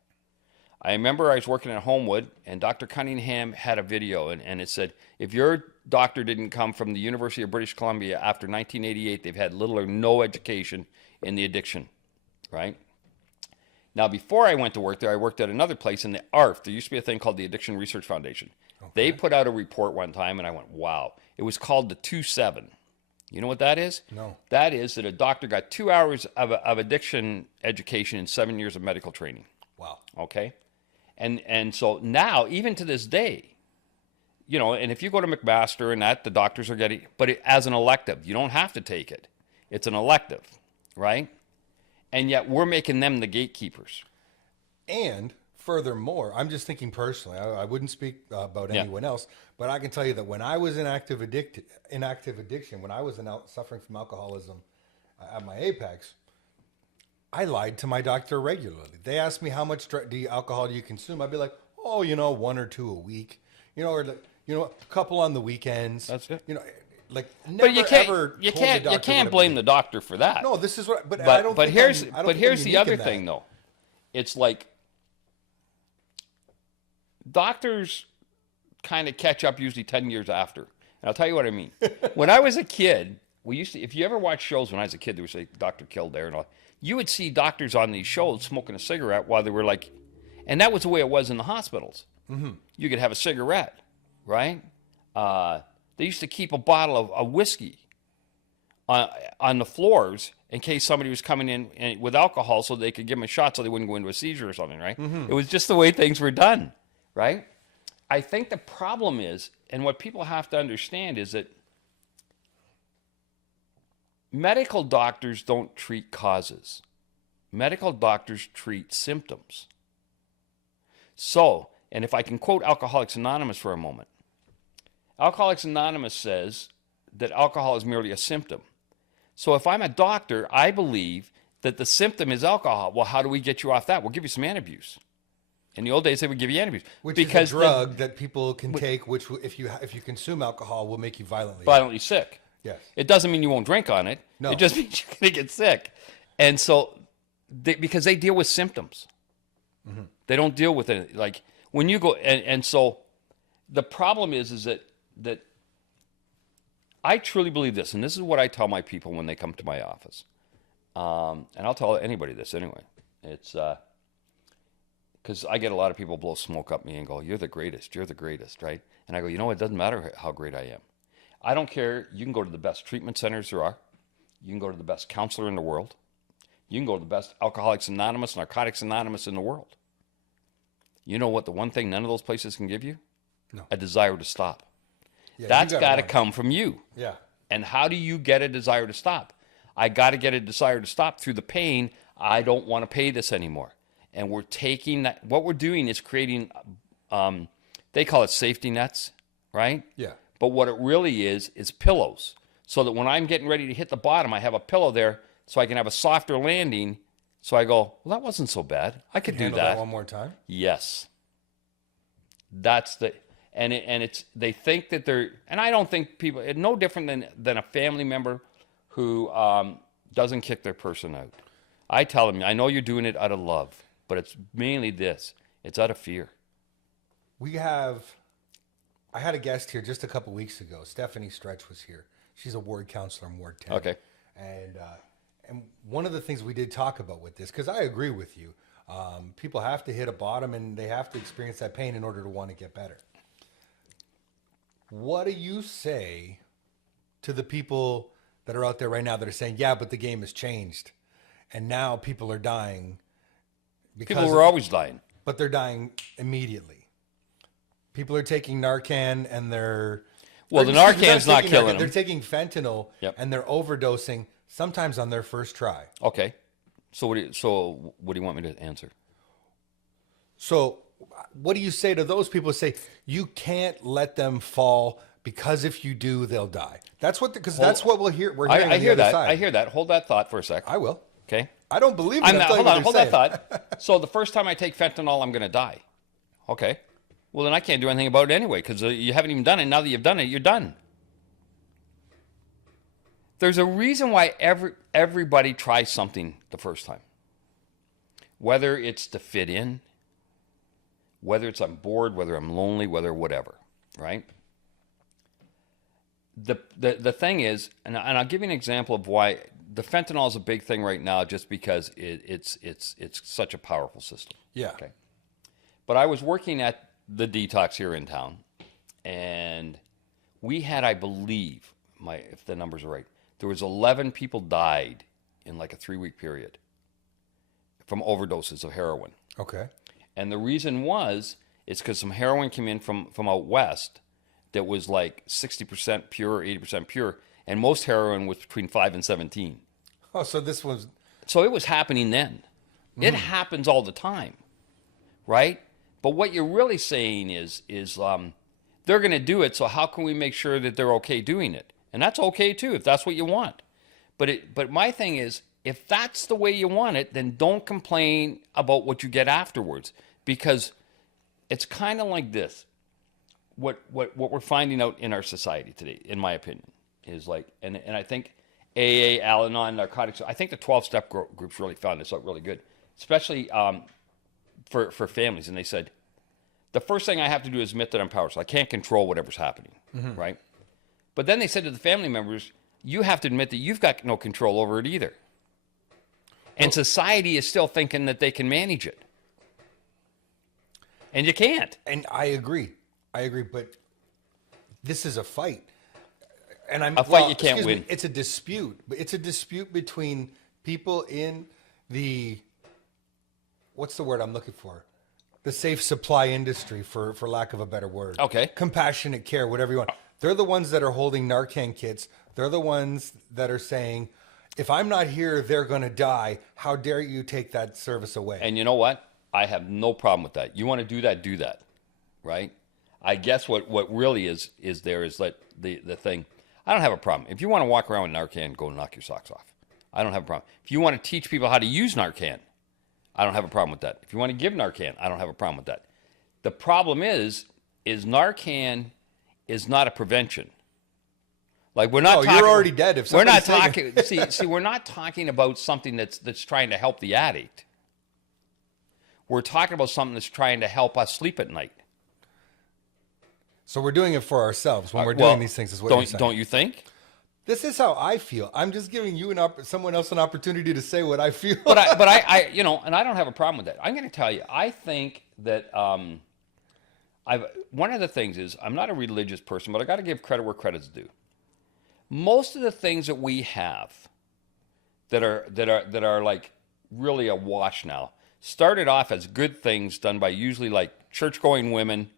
I remember I was working at Homewood, and Dr. Cunningham had a video, and it said, if your doctor didn't come from the University of British Columbia after 1988, they've had little or no education in the addiction, right? Now, before I went to work there, I worked at another place in the ARF. There used to be a thing called the Addiction Research Foundation. Okay. They put out a report one time, and I went, wow. It was called the 2-7. You know what that is? No. That is that a doctor got 2 hours of addiction education and 7 years of medical training. Wow. Okay? And so now, even to this day, and if you go to McMaster and that, the doctors are getting, but as an elective, you don't have to take it. It's an elective, right? And yet we're making them the gatekeepers. And furthermore, I'm just thinking personally, I wouldn't speak about anyone else, but I can tell you that when I was in active addiction, when I was suffering from alcoholism at my apex, I lied to my doctor regularly. They asked me how much alcohol do you consume. I'd be like, 1 or 2 a week, or a couple on the weekends. That's it. Never, but you ever can't blame the doctor for that. No, this is what. But I don't. But here's the other that. thing though. It's like doctors kind of catch up usually 10 years after. And I'll tell you what I mean. When I was a kid, we used to. If you ever watched shows when I was a kid, there was a Dr. Kildare and all. You would see doctors on these shows smoking a cigarette while they were like, and that was the way it was in the hospitals. Mm-hmm. You could have a cigarette, right? They used to keep a bottle of whiskey on the floors in case somebody was coming in with alcohol so they could give them a shot so they wouldn't go into a seizure or something, right? Mm-hmm. It was just the way things were done, right? I think the problem is, and what people have to understand is that medical doctors don't treat causes. Medical doctors treat symptoms. So, and if I can quote Alcoholics Anonymous for a moment, Alcoholics Anonymous says that alcohol is merely a symptom. So if I'm a doctor, I believe that the symptom is alcohol. Well, how do we get you off that? We'll give you some antabuse. In the old days, they would give you antabuse. Which is a drug that people can take, which if you consume alcohol, will make you violently sick. Yes. It doesn't mean you won't drink on it. No. It just means you're going to get sick. And so, because they deal with symptoms. Mm-hmm. They don't deal with it. Like, when you go, and so, the problem is that I truly believe this, and this is what I tell my people when they come to my office. And I'll tell anybody this anyway. It's because I get a lot of people blow smoke up me and go, you're the greatest, right? And I go, it doesn't matter how great I am. I don't care. You can go to the best treatment centers there are. You can go to the best counselor in the world. You can go to the best Alcoholics Anonymous, Narcotics Anonymous in the world. You know what the one thing none of those places can give you? No. A desire to stop. Yeah, that's got to come from you. Yeah. And how do you get a desire to stop? I got to get a desire to stop through the pain. I don't want to pay this anymore. And we're taking that. What we're doing is creating, they call it safety nets, right? Yeah. But what it really is pillows. So that when I'm getting ready to hit the bottom, I have a pillow there so I can have a softer landing. So I go, well, that wasn't so bad. I could do Handle that. One more time? Yes. That's the it's they think that they're, and I don't think people, it's no different than a family member who doesn't kick their person out. I tell them, I know you're doing it out of love, but it's mainly this. It's out of fear. I had a guest here just a couple weeks ago. Stephanie Stretch was here. She's a ward counselor in Ward 10. Okay. And one of the things we did talk about with this, because I agree with you, people have to hit a bottom and they have to experience that pain in order to want to get better. What do you say to the people that are out there right now that are saying, yeah, but the game has changed and now people are dying? People were always dying. But they're dying immediately. People are taking Narcan and they're... Well, the Narcan's not killing them. They're taking fentanyl and they're overdosing sometimes on their first try. Okay. So what do you want me to answer? So what do you say to those people who say you can't let them fall because if you do, they'll die? That's what that's what we're hearing. I hear that. I hear that. Hold that thought for a sec. I will. Okay. I don't believe it. Hold that thought. So the first time I take fentanyl, I'm going to die. Okay. Well, then I can't do anything about it anyway because you haven't even done it. Now that you've done it, you're done. There's a reason why everybody tries something the first time. Whether it's to fit in, whether it's I'm bored, whether I'm lonely, whether whatever, right? The thing is, and I'll give you an example of why the fentanyl is a big thing right now, just because it's such a powerful system. Yeah. Okay. But I was working at the detox here in town, and we had, I believe, if the numbers are right, there was 11 people died in like a 3-week period from overdoses of heroin. Okay. And the reason it's because some heroin came in from out west that was like 60% pure, 80% pure, and most heroin was between 5 and 17. Oh, so this was... So it was happening then. It happens all the time, right? But what you're really saying is they're going to do it, so how can we make sure that they're okay doing it? And that's okay too, if that's what you want. But my thing is, if that's the way you want it, then don't complain about what you get afterwards, because it's kind of like this. What we're finding out in our society today, in my opinion, is like, and I think AA, Al-Anon, narcotics, I think the 12-step groups really found this out really good, especially for families. And they said, the first thing I have to do is admit that I'm powerless. I can't control whatever's happening, right? But then they said to the family members, you have to admit that you've got no control over it either. And society is still thinking that they can manage it. And you can't. And I agree, but this is a fight. And You can't win. It's a dispute. It's a dispute between people in the, what's the word I'm looking for? The safe supply industry, for lack of a better word. Okay. Compassionate care, whatever you want. They're the ones that are holding Narcan kits. They're the ones that are saying, if I'm not here, they're going to die. How dare you take that service away? And you know what? I have no problem with that. You want to do that, right? I guess what really is like the thing. I don't have a problem. If you want to walk around with Narcan, go knock your socks off. I don't have a problem. If you want to teach people how to use Narcan, I don't have a problem with that. If you want to give Narcan, I don't have a problem with that. The problem is Narcan is not a prevention. Like we're not. You're already dead. If we're not talking. see, we're not talking about something that's trying to help the addict. We're talking about something that's trying to help us sleep at night. So we're doing it for ourselves when we're doing these things. Is what you're saying. Don't you think? This is how I feel. I'm just giving you someone else an opportunity to say what I feel. But I and I don't have a problem with that. I'm going to tell you. I think that one of the things is I'm not a religious person, but I got to give credit where credit's due. Most of the things that we have that are like really a wash now started off as good things done by usually like church-going women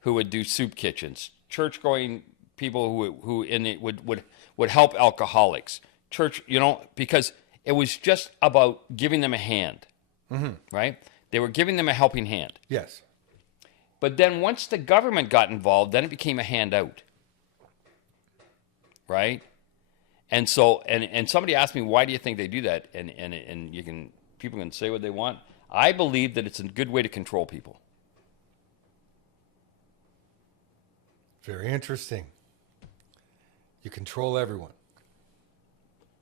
who would do soup kitchens, church-going people who in it would help alcoholics, because it was just about giving them a hand, right? They were giving them a helping hand. Yes. But then once the government got involved, then it became a handout. Right? And so, and somebody asked me, why do you think they do that? And people can say what they want. I believe that it's a good way to control people. Very interesting. You control everyone.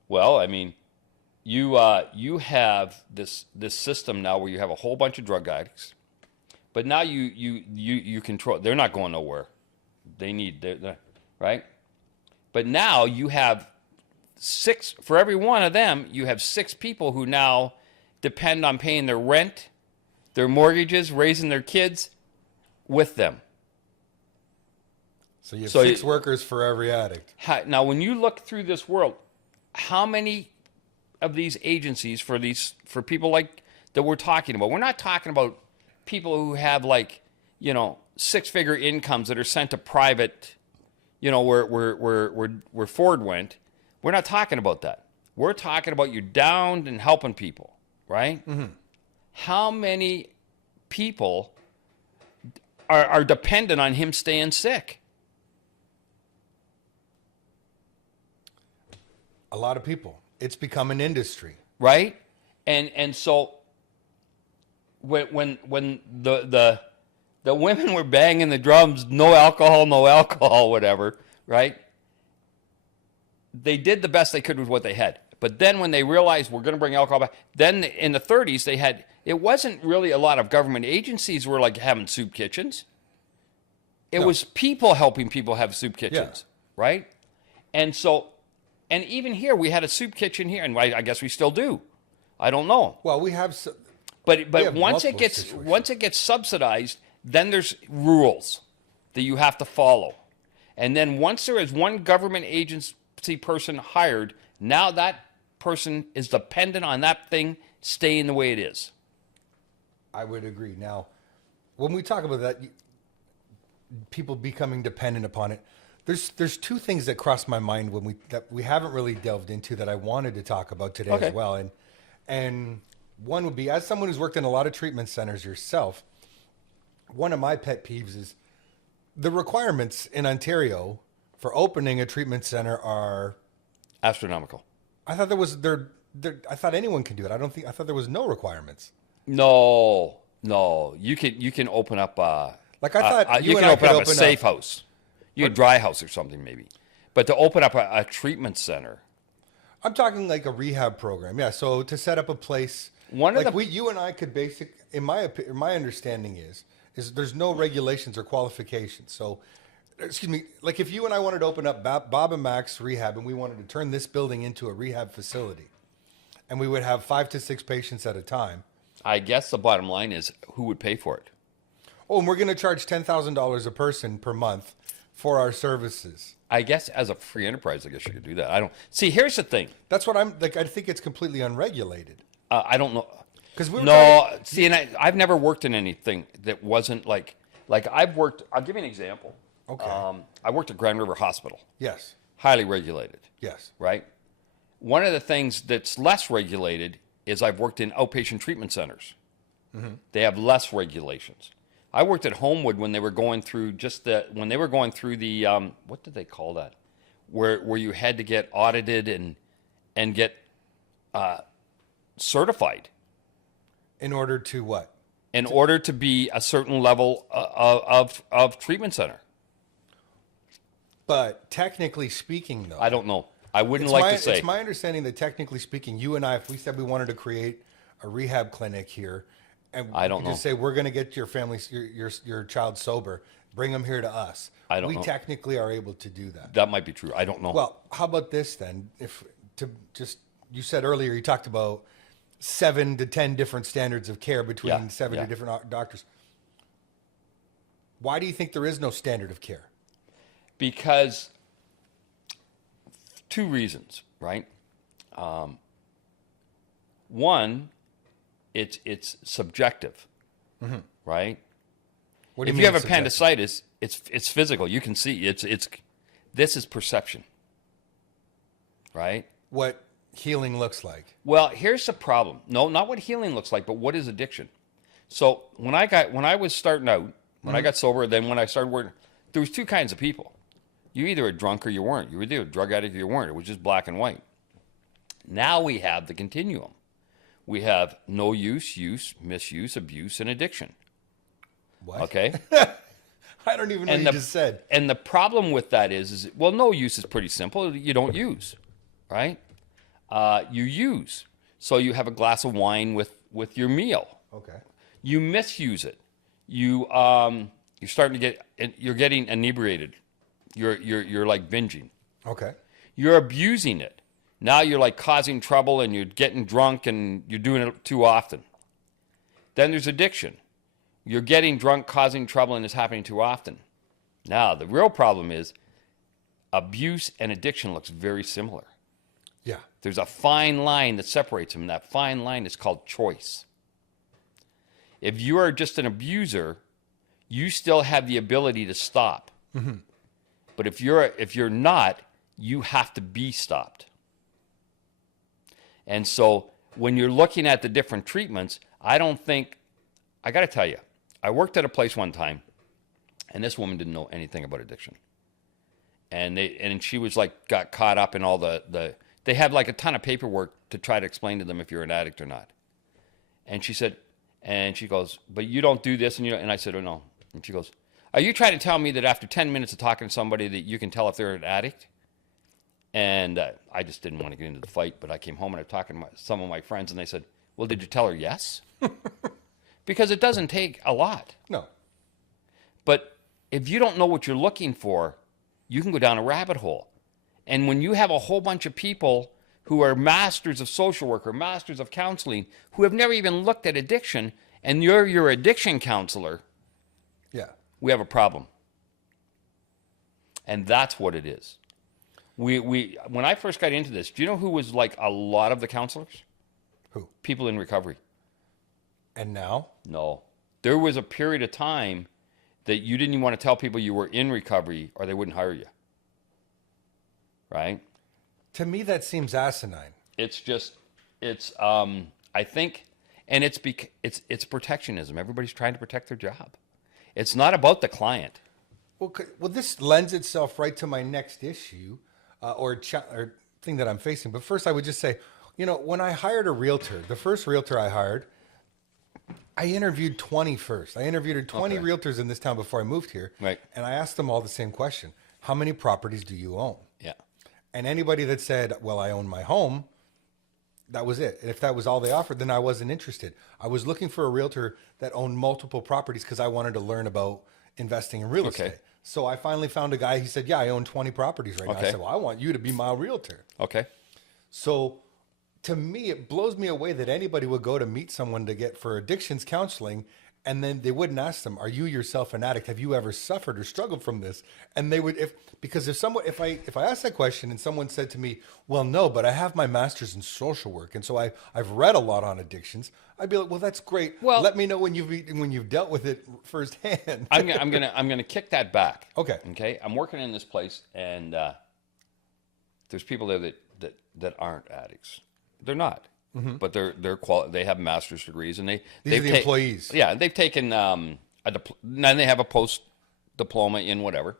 Well, I mean, you have this system now where you have a whole bunch of drug addicts, but now you control. They're not going nowhere. They need right. But now you have 6 for every one of them. You have 6 people who now depend on paying their rent, their mortgages, raising their kids with them. So you have 6 workers for every addict. Now, when you look through this world, how many of these agencies for people like that we're talking about? We're not talking about people who have 6-figure incomes that are sent to private, where Ford went. We're not talking about that. We're talking about you downed and helping people, right? Mm-hmm. How many people are dependent on him staying sick? A lot of people. It's become an industry, right? And so when the women were banging the drums, no alcohol, whatever, right? They did the best they could with what they had. But then when they realized we're going to bring alcohol back, then in the 30s it wasn't really a lot of government agencies were like having soup kitchens. It was people helping people have soup kitchens, right? And so, and even here we had a soup kitchen here, and I guess we still do. I don't know. Well, we have, but once it gets subsidized, then there's rules that you have to follow, and then once there is one government agency person hired, now that person is dependent on that thing staying the way it is. I would agree. Now, when we talk about that, people becoming dependent upon it, there's 2 things that cross my mind that we haven't really delved into that I wanted to talk about today as well. And one would be, as someone who's worked in a lot of treatment centers yourself, one of my pet peeves is the requirements in Ontario for opening a treatment center are astronomical. I thought I thought anyone can do it. I thought there was no requirements. No, you can open up I thought you can open up a safe house. You could dry house or something maybe. But to open up a treatment center, I'm talking like a rehab program. Yeah, so to set up a place, you and I could in my understanding is there's no regulations or qualifications. So, excuse me, like if you and I wanted to open up Bob and Max Rehab and we wanted to turn this building into a rehab facility, and we would have 5 to 6 patients at a time. I guess the bottom line is who would pay for it? Oh, and we're going to charge $10,000 a person per month for our services. I guess as a free enterprise, I guess you could do that. I don't see. Here's the thing. That's what I'm like. I think it's completely unregulated. I don't know. See, and I've never worked in anything that wasn't like I've worked. I'll give you an example. Okay. I worked at Grand River Hospital. Yes. Highly regulated. Yes. Right. One of the things that's less regulated is I've worked in outpatient treatment centers. Mm-hmm. They have less regulations. I worked at Homewood when they were going through the what did they call that? Where you had to get audited and get certified. In order to what? In order to be a certain level of treatment center. But technically speaking, though, I don't know. I wouldn't like to say. It's my understanding that technically speaking, you and I, if we said we wanted to create a rehab clinic here, and I don't know. Just say we're going to get your family, your child sober, bring them here to us. We technically are able to do that. That might be true. I don't know. Well, how about this then? You said earlier, you talked about 7 to 10 different standards of care between 70 different doctors. Why do you think there is no standard of care? Because 2 reasons, right? One, it's subjective, mm-hmm. right? What do you mean? If you have appendicitis, it's physical. You can see this is perception, right? What healing looks like. Well, here's the problem. No, not what healing looks like, but what is addiction? So when I was starting out, when I got sober, then when I started working, there was 2 kinds of people. You either a drunk or you weren't. You were either a drug addict or you weren't. It was just black and white. Now we have the continuum. We have no use, use, misuse, abuse, and addiction. What? Okay. I don't even know what you just said. And the problem with that is well, no use is pretty simple. You don't use, right? You use. So you have a glass of wine with your meal. Okay. You misuse it. You're starting to you're getting inebriated. You're like binging. Okay. You're abusing it. Now you're like causing trouble and you're getting drunk and you're doing it too often. Then there's addiction. You're getting drunk, causing trouble, and it's happening too often. Now, the real problem is abuse and addiction looks very similar. Yeah. There's a fine line that separates them, and that fine line is called choice. If you are just an abuser, you still have the ability to stop. Mm-hmm. But if you're not, you have to be stopped. And so when you're looking at the different treatments, I got to tell you, I worked at a place one time, and this woman didn't know anything about addiction. And she was like, got caught up in all they had like a ton of paperwork to try to explain to them if you're an addict or not. And she goes, but you don't do this, and I said, oh no. And she goes, are you trying to tell me that after 10 minutes of talking to somebody that you can tell if they're an addict? And I just didn't want to get into the fight, but I came home and I was talking to some of my friends, and they said, well, did you tell her yes? Because it doesn't take a lot. No. But if you don't know what you're looking for, you can go down a rabbit hole. And when you have a whole bunch of people who are masters of social work or masters of counseling who have never even looked at addiction, and you're your addiction counselor, yeah, we have a problem. And that's what it is. When I first got into this, do you know who was like a lot of the counselors? Who? People in recovery. And now? No. There was a period of time that you didn't even want to tell people you were in recovery or they wouldn't hire you. Right? To me, that seems asinine. I think, and it's protectionism. Everybody's trying to protect their job. It's not about the client. Well, this lends itself right to my next issue or thing that I'm facing. But first, I would just say, when I hired a realtor, the first realtor I hired, I interviewed 20 first. I interviewed 20 realtors in this town before I moved here. Right. And I asked them all the same question. How many properties do you own? Yeah. And anybody that said, well, I own my home, that was it. And if that was all they offered, then I wasn't interested. I was looking for a realtor that owned multiple properties because I wanted to learn about investing in real estate. So I finally found a guy. He said, yeah, I own 20 properties right now. I said, well, I want you to be my realtor. Okay. So to me, it blows me away that anybody would go to meet someone for addictions counseling, and then they wouldn't ask them, are you yourself an addict? Have you ever suffered or struggled from this? And they would, if I asked that question and someone said to me, well, no, but I have my master's in social work, and so I've read a lot on addictions, I'd be like, well, that's great. Well, let me know when you've dealt with it firsthand. I'm gonna kick that back. Okay. Okay. I'm working in this place, and there's people there that aren't addicts. They're not. Mm-hmm. But they have master's degrees, and these are the employees. Yeah, they've taken then they have a post diploma in whatever,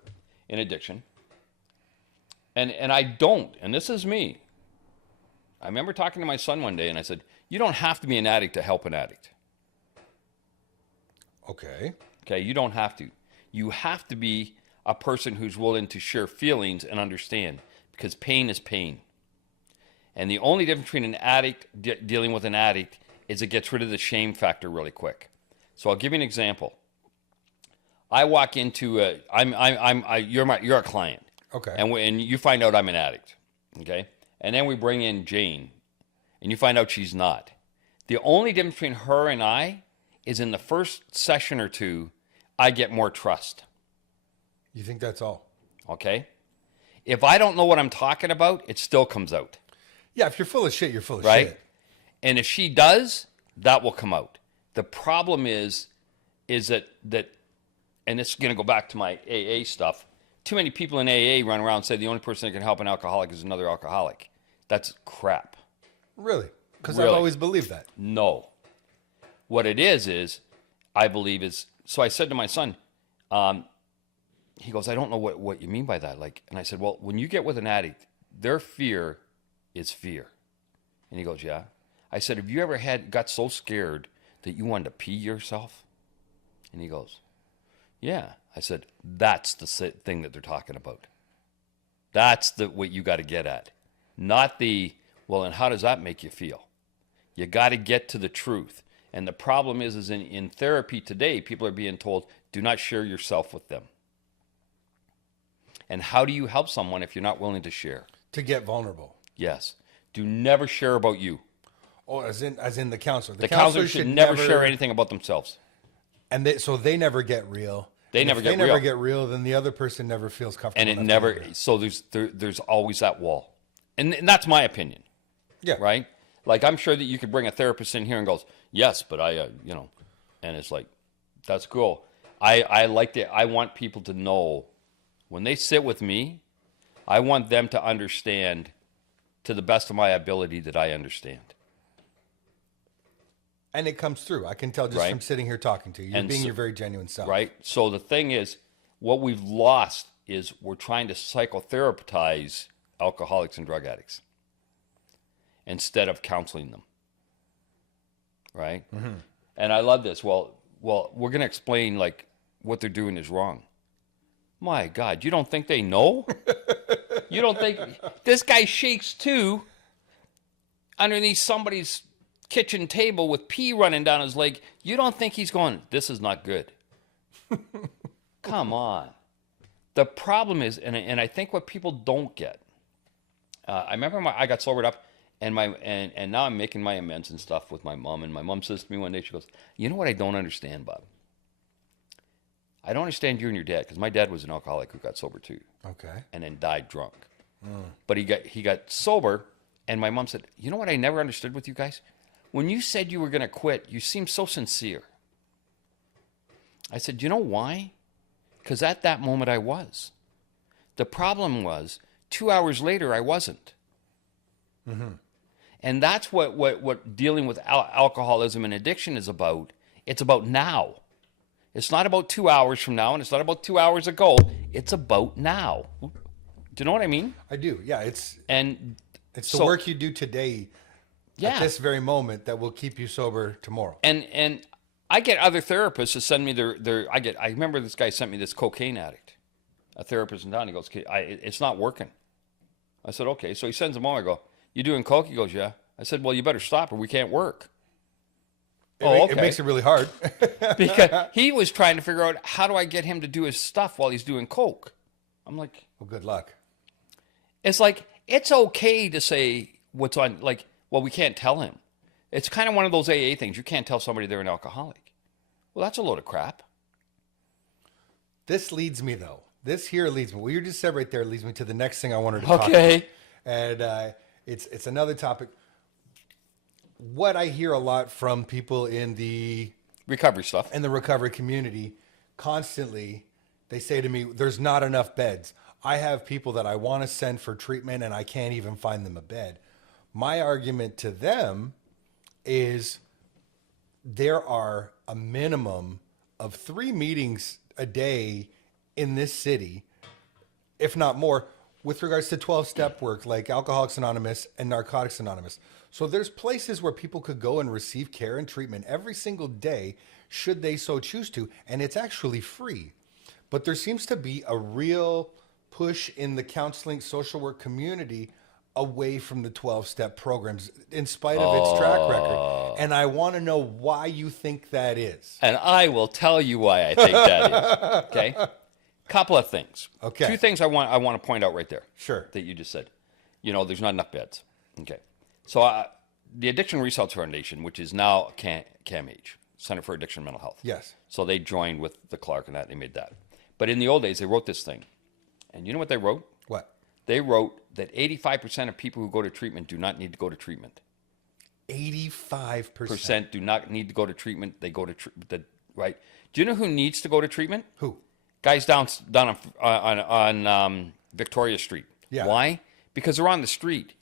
in addiction. And I don't, and this is me. I remember talking to my son one day, and I said, "You don't have to be an addict to help an addict." Okay. Okay, you don't have to. You have to be a person who's willing to share feelings and understand, because pain is pain. And the only difference between an addict dealing with an addict is it gets rid of the shame factor really quick. So I'll give you an example. I walk into you're a client. Okay. And you find out I'm an addict. Okay. And then we bring in Jane, and you find out she's not. The only difference between her and I is in the first session or two, I get more trust. You think that's all? Okay. If I don't know what I'm talking about, it still comes out. Yeah, if you're full of shit, you're full of right? shit. And if she does, that will come out. The problem is that, and this is going to go back to my AA stuff. Too many people in AA run around and say the only person that can help an alcoholic is another alcoholic. That's crap. Really? Because Really. I've always believed that. No. What it is I believe is, so I said to my son, he goes, I don't know what you mean by that. And I said, well, when you get with an addict, their fear is fear. And he goes, yeah. I said, have you ever got so scared that you wanted to pee yourself? And he goes, yeah. I said, that's the thing that they're talking about. That's what you got to get at. Not the, well, and how does that make you feel? You got to get to the truth. And the problem is in therapy today, people are being told, do not share yourself with them. And how do you help someone if you're not willing to share? To get vulnerable. Yes. Do never share about you. Oh, as in the counselor. The counselor should never share anything about themselves. And so they never get real. They And never if get they real. never get real, then the other person never feels comfortable. And it enough to never, get real. so there's always that wall. And that's my opinion. Yeah. Right? Like, I'm sure that you could bring a therapist in here and goes, yes, but I, and it's like, that's cool. I like that. I want people to know when they sit with me, I want them to understand to the best of my ability that I understand. And it comes through. I can tell just Right. from sitting here talking to you. You're And being so- your very genuine self. Right? So the thing is, what we've lost is we're trying to psychotherapize alcoholics and drug addicts instead of counseling them. Right? Mm-hmm. And I love this. Well, we're going to explain like what they're doing is wrong. My God, you don't think they know? You don't think this guy shakes too underneath somebody's kitchen table with pee running down his leg? You don't think he's going, this is not good? Come on. The problem is, and I think what people don't get, I remember I got sobered up, and now I'm making my amends and stuff with my mom. And my mom says to me one day, she goes, you know what I don't understand, Bob? I don't understand you and your dad, because my dad was an alcoholic who got sober too. Okay. And then died drunk. But he got sober, and my mom said, you know what I never understood with you guys? When you said you were going to quit, you seemed so sincere. I said, you know why? Because at that moment I was. The problem was, 2 hours later I wasn't. Mm-hmm. And that's what dealing with alcoholism and addiction is about. It's about now. It's not about 2 hours from now, and it's not about 2 hours ago. It's about now. Do you know what I mean? I do. Yeah. It's So- the work you do today Yeah. at this very moment that will keep you sober tomorrow. And I get other therapists to send me I remember this guy sent me this cocaine addict, a therapist in town. He goes, it's not working. I said, okay. So he sends them on. I go, you doing coke? He goes, yeah. I said, well, you better stop or we can't work. It makes it really hard. Because he was trying to figure out, how do I get him to do his stuff while he's doing coke? I'm like, Well, good luck. it's like, it's okay to say what's on, like, well, we can't tell him. It's kind of one of those AA things. You can't tell somebody they're an alcoholic. Well, that's a load of crap. This leads me, though. This here leads me. What you just said right there leads me to the next thing I wanted to talk about. Okay. And it's another topic. What I hear a lot from people in the Recovery stuff. recovery community constantly, they say to me, there's not enough beds. I have people that I want to send for treatment and I can't even find them a bed. My argument to them is there are a minimum of 3 meetings a day in this city, if not more, with regards to 12-step work like Alcoholics Anonymous and Narcotics Anonymous. So there's places where people could go and receive care and treatment every single day, should they so choose to, and it's actually free. But there seems to be a real push in the counseling social work community away from the 12-step programs in spite of its track record. And I want to know why you think that is. And I will tell you why I think that is. Okay? Couple of things. Okay. 2 things I want to point out right there. Sure. That you just said. There's not enough beds. Okay. So the Addiction Research Foundation, which is now CAMH, Center for Addiction and Mental Health. Yes. So they joined with the Clark and that, they made that. But in the old days, they wrote this thing. And you know what they wrote? What? They wrote that 85% of people who go to treatment do not need to go to treatment. 85%. Do not need to go to treatment. They go to right. Do you know who needs to go to treatment? Who? Guys down on Victoria Street. Yeah. Why? Because they're on the street.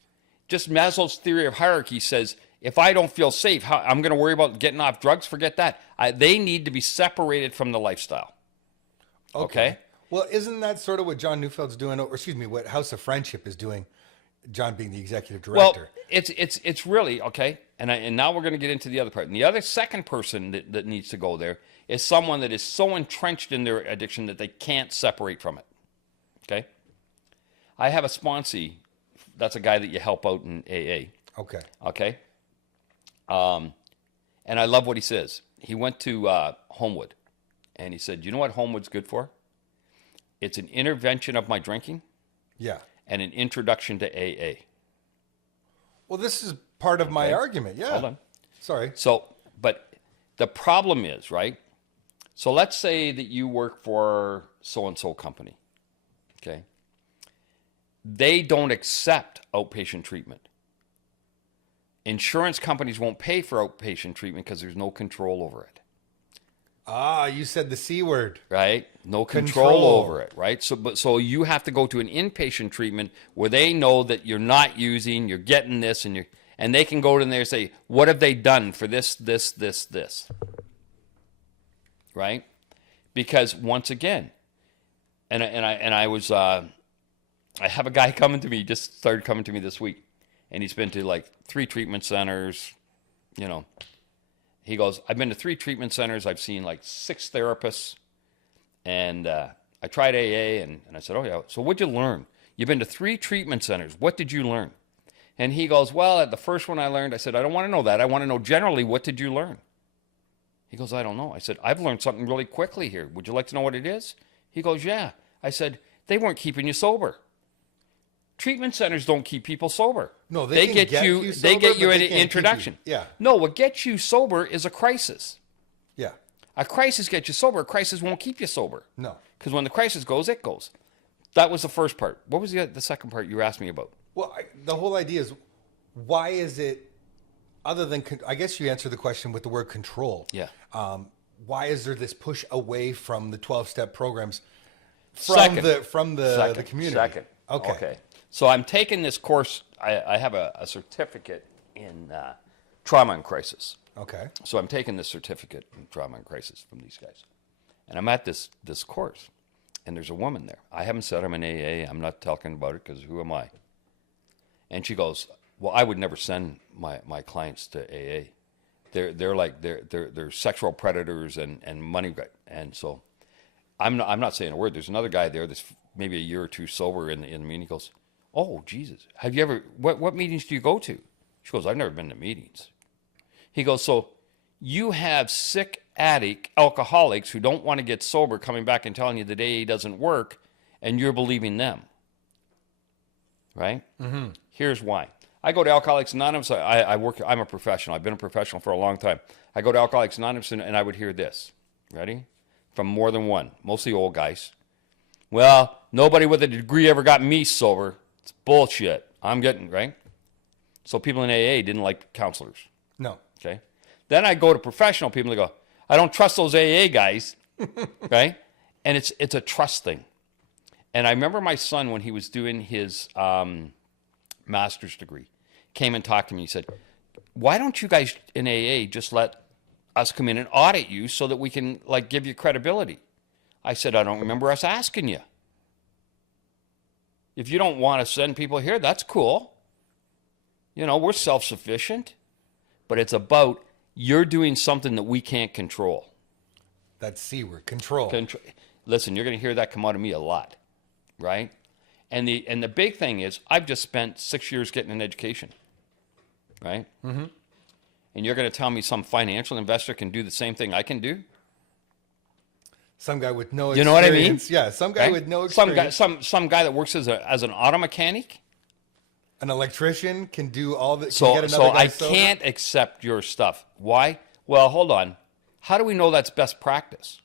Just Maslow's theory of hierarchy says, if I don't feel safe, I'm going to worry about getting off drugs. Forget that. They need to be separated from the lifestyle. Okay? Well, isn't that sort of what John Neufeld's doing, or excuse me, what House of Friendship is doing John being the executive Well, director. it's really okay. And now we're going to get into the other part. And the other second person that needs to go there is someone that is so entrenched in their addiction that they can't separate from it. Okay? I have a sponsee. That's a guy that you help out in AA. Okay. Okay? And I love what he says. He went to Homewood, and he said, you know what Homewood's good for? It's an intervention of my drinking Yeah. and an introduction to AA. Well, this is part of my argument. Yeah. Hold on. Sorry. So, but the problem is, right? So let's say that you work for so-and-so company, okay? They don't accept outpatient treatment. Insurance companies won't pay for outpatient treatment because there's no control over it. Ah, you said the C word. Right? No control over it, right? So you have to go to an inpatient treatment where they know that you're not using, you're getting this, and they can go in there and say, what have they done for this, this? Right? Because once again, I have a guy coming to me, just started coming to me this week, and he's been to like 3 treatment centers, you know. He goes, I've been to 3 treatment centers. I've seen like 6 therapists. And I tried AA. And I said, oh, yeah. So what'd you learn? You've been to 3 treatment centers. What did you learn? And he goes, well, at the first one I learned, I said, I don't want to know that. I want to know generally, what did you learn? He goes, I don't know. I said, I've learned something really quickly here. Would you like to know what it is? He goes, yeah. I said, they weren't keeping you sober. Treatment centers don't keep people sober. No, they can get you sober, they get you but an they can't introduction. keep you. Yeah. No, what gets you sober is a crisis. Yeah. A crisis gets you sober. A crisis won't keep you sober. No. Because when the crisis goes, it goes. That was the first part. What was the second part you asked me about? Well, the whole idea is, why is it, other than, I guess you answered the question with the word control. Yeah. Why is there this push away from the 12-step programs from the community? Second. Okay. So I'm taking this course. I have a certificate in trauma and crisis. Okay. So I'm taking this certificate in trauma and crisis from these guys. And I'm at this course, and there's a woman there. I haven't said I'm an AA. I'm not talking about it because who am I? And she goes, well, I would never send my clients to AA. They're sexual predators and money. And so I'm not saying a word. There's another guy there that's maybe a year or 2 sober in the meeting. He goes, oh, Jesus, have you ever, what meetings do you go to? She goes, I've never been to meetings. He goes, so you have sick addict alcoholics who don't want to get sober coming back and telling you that AA doesn't work, and you're believing them. Right? Mm-hmm. Here's why. I go to Alcoholics Anonymous. I'm a professional. I've been a professional for a long time. I go to Alcoholics Anonymous, and I would hear this. Ready? From more than one, mostly old guys. Well, nobody with a degree ever got me sober. It's bullshit. I'm getting, right? So people in AA didn't like counselors. No. Okay. Then I go to professional people and go, I don't trust those AA guys. Right? And it's a trust thing. And I remember my son, when he was doing his master's degree, came and talked to me. He said, why don't you guys in AA just let us come in and audit you so that we can like give you credibility? I said, I don't remember us asking you. If you don't want to send people here, that's cool. You know, we're self-sufficient. But it's about you're doing something that we can't control. That's C word, control. Listen, you're going to hear that come out of me a lot, right? And the big thing is, I've just spent 6 years getting an education, right? Mm-hmm. And you're going to tell me some financial investor can do the same thing I can do? Some guy with no experience. You know what I mean? Yeah, some guy with no experience. Some guy that works as an auto mechanic. An electrician can do all that. So I can't accept your stuff. Why? Well, hold on. How do we know that's best practice?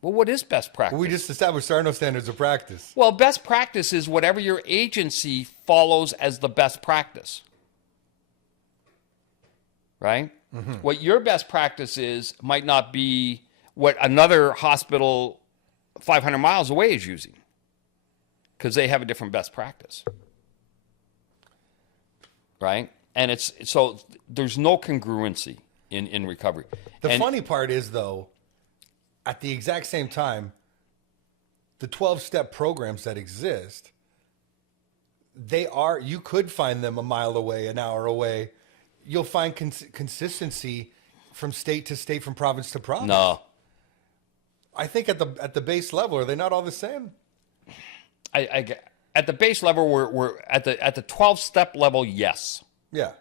Well, what is best practice? Well, we just established there are no standards of practice. Well, best practice is whatever your agency follows as the best practice. Right? Mm-hmm. What your best practice is might not be what another hospital 500 miles away is using, because they have a different best practice. Right? And so there's no congruency in recovery. The funny part is, though, at the exact same time, the 12-step programs that exist, you could find them a mile away, an hour away. You'll find consistency from state to state, from province to province. No. I think at the base level, are they not all the same? At the base level, we're at the 12-step level, yes. Yeah.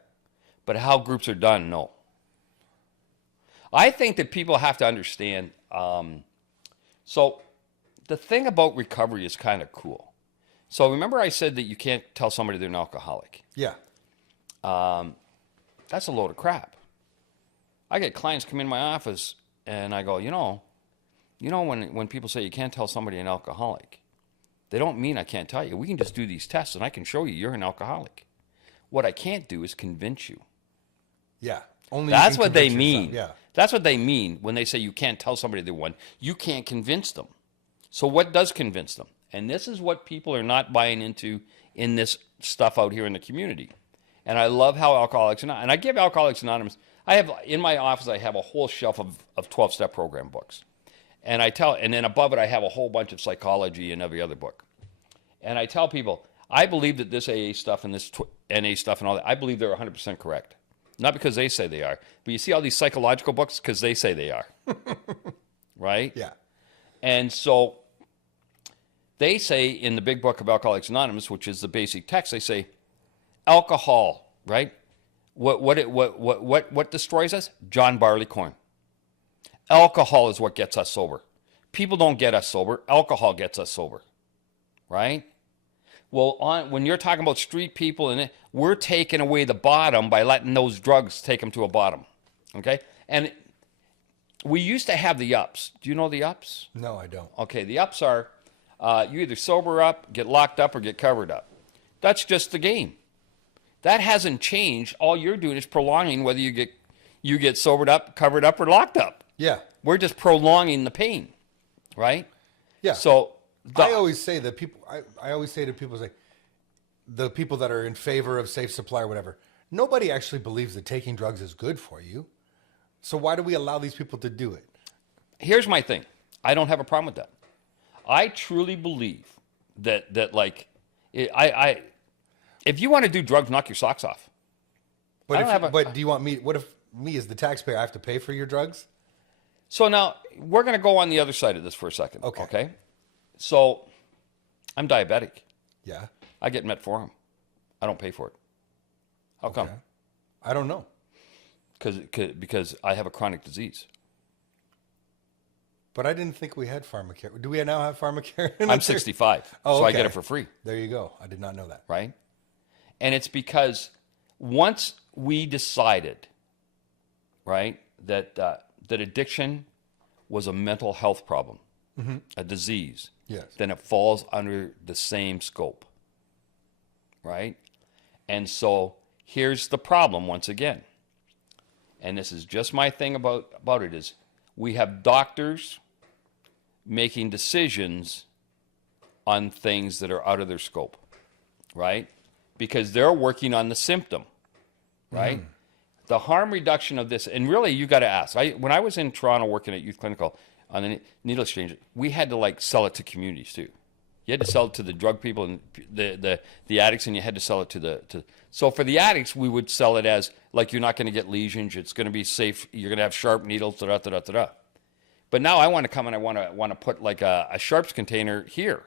But how groups are done, no. I think that people have to understand. So the thing about recovery is kind of cool. So remember I said that you can't tell somebody they're an alcoholic. Yeah. That's a load of crap. I get clients come in my office and I go, when people say you can't tell somebody an alcoholic, they don't mean I can't tell you. We can just do these tests and I can show you're an alcoholic. What I can't do is convince you. Yeah. Only That's what they mean. Yeah. That's what they mean when they say you can't tell somebody they're one. You can't convince them. So what does convince them? And this is what people are not buying into in this stuff out here in the community. And I love how Alcoholics Anonymous, and I give Alcoholics Anonymous, in my office, I have a whole shelf of 12-step program books. And then above it, I have a whole bunch of psychology and every other book. And I tell people, I believe that this AA stuff and this NA stuff and all that, I believe they're 100% correct. Not because they say they are, but you see all these psychological books because they say they are. Right? Yeah. And so they say in the big book of Alcoholics Anonymous, which is the basic text, they say alcohol, right? What destroys us? John Barleycorn. Alcohol is what gets us sober. People don't get us sober. Alcohol gets us sober, right? Well, when you're talking about street people, we're taking away the bottom by letting those drugs take them to a bottom, okay? And we used to have the ups. Do you know the ups? No, I don't. Okay, the ups are you either sober up, get locked up, or get covered up. That's just the game. That hasn't changed. All you're doing is prolonging whether you get sobered up, covered up, or locked up. Yeah. We're just prolonging the pain, right? Yeah. So I always say that I always say to people, like, the people that are in favor of safe supply or whatever, nobody actually believes that taking drugs is good for you. So why do we allow these people to do it? Here's my thing. I don't have a problem with that. I truly believe that if you want to do drugs, knock your socks off. But do you want me? What if me as the taxpayer, I have to pay for your drugs? So now we're going to go on the other side of this for a second. Okay. So I'm diabetic. Yeah. I get metformin. I don't pay for it. How come? I don't know. Because I have a chronic disease. But I didn't think we had pharmacare. Do we now have pharmacare? I'm 65, Oh, so I okay. get it for free. There you go. I did not know that. Right? And it's because once we decided, right, that addiction was a mental health problem, a disease, Yes. then it falls under the same scope, right? And so here's the problem once again, and this is just my thing about it is we have doctors making decisions on things that are out of their scope, right? Because they're working on the symptom, right? The harm reduction of this, and really you got to ask. When I was in Toronto working at Youth Clinical on the needle exchange, we had to sell it to communities too. You had to sell it to the drug people and the addicts, and you had to sell it to. So for the addicts, we would sell it as you're not going to get lesions. It's going to be safe. You're going to have sharp needles. Da da da da da. But now I want to come and I want to put a sharps container here.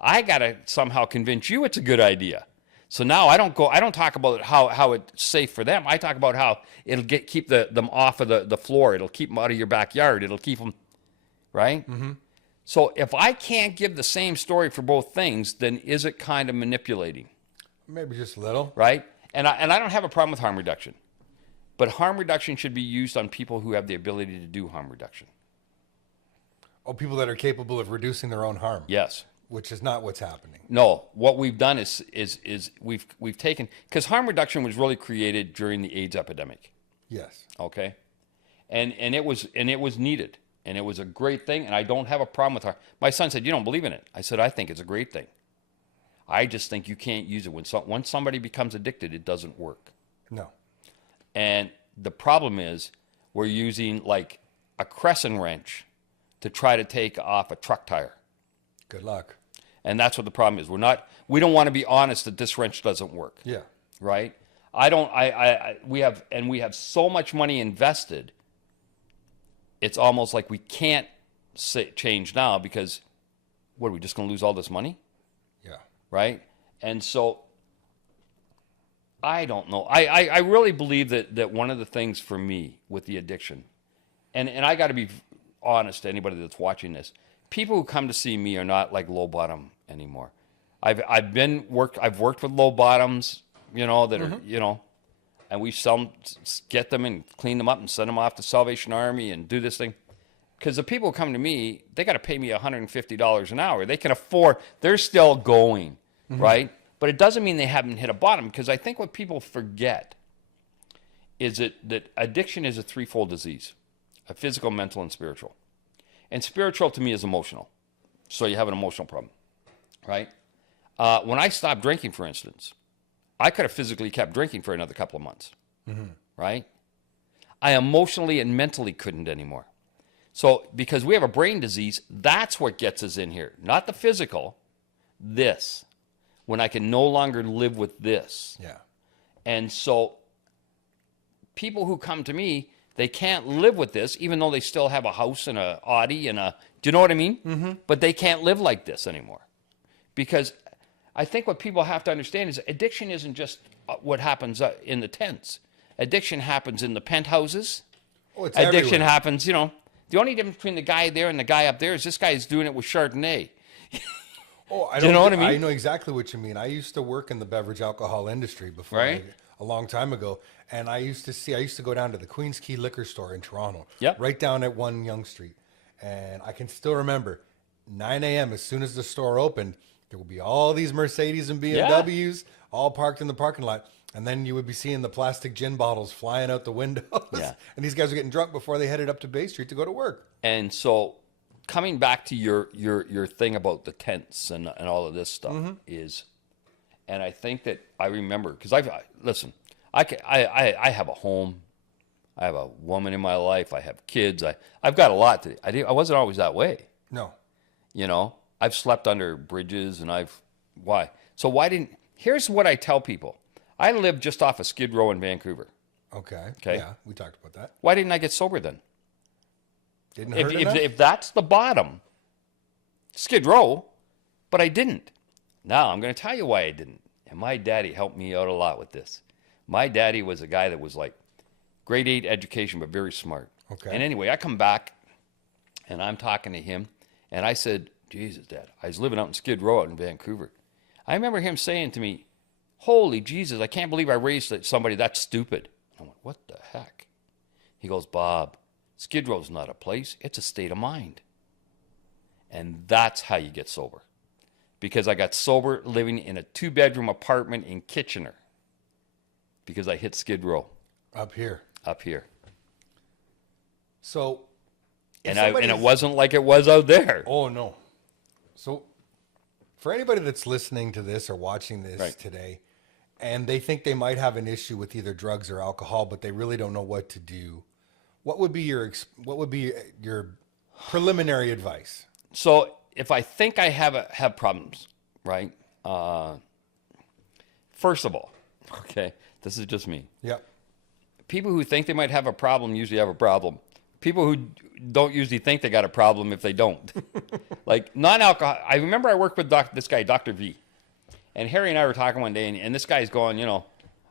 I got to somehow convince you it's a good idea. So now I don't talk about how it's safe for them. I talk about how it'll keep them off of the floor. It'll keep them out of your backyard. It'll keep them, right? Mm-hmm. So if I can't give the same story for both things, then is it kind of manipulating? Maybe just a little. Right? And I don't have a problem with harm reduction. But harm reduction should be used on people who have the ability to do harm reduction. Oh, people that are capable of reducing their own harm. Yes. Which is not what's happening. No, what we've done is we've taken, because harm reduction was really created during the AIDS epidemic. Yes. Okay, and it was needed, and it was a great thing, and I don't have a problem with harm. My son said, "You don't believe in it?" I said, "I think it's a great thing. I just think you can't use it once somebody becomes addicted, it doesn't work." No. And the problem is we're using a crescent wrench to try to take off a truck tire. Good luck. And that's what the problem is. We don't want to be honest that this wrench doesn't work. Yeah. Right? We have so much money invested. It's almost like we can't change now because what, are we just going to lose all this money? Yeah. Right? And so I don't know. I really believe that one of the things for me with the addiction, and I got to be honest to anybody that's watching this, people who come to see me are not like low bottom anymore. I've worked with low bottoms, that are, and we get them and clean them up and send them off to Salvation Army and do this thing. Because the people who come to me, they got to pay me $150 an hour. They can afford, they're still going, right? But it doesn't mean they haven't hit a bottom, because I think what people forget is that addiction is a threefold disease: a physical, mental, and spiritual. And spiritual to me is emotional. So you have an emotional problem, right? When I stopped drinking, for instance, I could have physically kept drinking for another couple of months, right? I emotionally and mentally couldn't anymore. So because we have a brain disease, that's what gets us in here. Not the physical, this. When I can no longer live with this. Yeah. And so people who come to me, they can't live with this, even though they still have a house and a Audi and do you know what I mean? Mm-hmm. But they can't live like this anymore. Because I think what people have to understand is addiction isn't just what happens in the tents. Addiction happens in the penthouses. Oh, it's addiction everywhere. happens, the only difference between the guy there and the guy up there is this guy is doing it with Chardonnay. Oh, Do you know what I mean? I know exactly what you mean. I used to work in the beverage alcohol industry before, Right. a long time ago, and I used to go down to the Queen's Quay liquor store in Toronto, Yep. right down at 1 Yonge Street, and I can still remember 9 a.m. as soon as the store opened, there would be all these Mercedes and BMWs all parked in the parking lot, and then you would be seeing the plastic gin bottles flying out the windows, Yeah. and these guys were getting drunk before they headed up to Bay Street to go to work. And so coming back to your thing about the tents and all of this stuff is, and I think that I remember, because I have a home, I have a woman in my life, I have kids, I've got a lot I wasn't always that way. No. I've slept under bridges and why? So here's what I tell people. I live just off of Skid Row in Vancouver. Okay. Okay. Yeah, we talked about that. Why didn't I get sober then? Didn't hurt enough? If that's the bottom, Skid Row, but I didn't. Now, I'm going to tell you why I didn't. And my daddy helped me out a lot with this. My daddy was a guy that was like grade 8 education, but very smart. Okay. And anyway, I come back and I'm talking to him, and I said, Jesus, Dad, I was living out in Skid Row out in Vancouver. I remember him saying to me, holy Jesus, I can't believe I raised somebody that stupid. I went, what the heck? He goes, Bob, Skid Row's not a place, it's a state of mind. And that's how you get sober. Because I got sober living in a 2-bedroom apartment in Kitchener. Because I hit Skid Row. Up here. So, And it wasn't like it was out there. oh no. So, for anybody that's listening to this or watching this Right. today, and they think they might have an issue with either drugs or alcohol, but they really don't know what to do, what would be your preliminary advice? So if I think I have problems, right? First of all, okay, this is just me. Yep. People who think they might have a problem usually have a problem. People who don't usually think they got a problem if they don't. Like non-alcohol. I remember I worked with this guy, Dr. V. And Harry and I were talking one day, and this guy's going,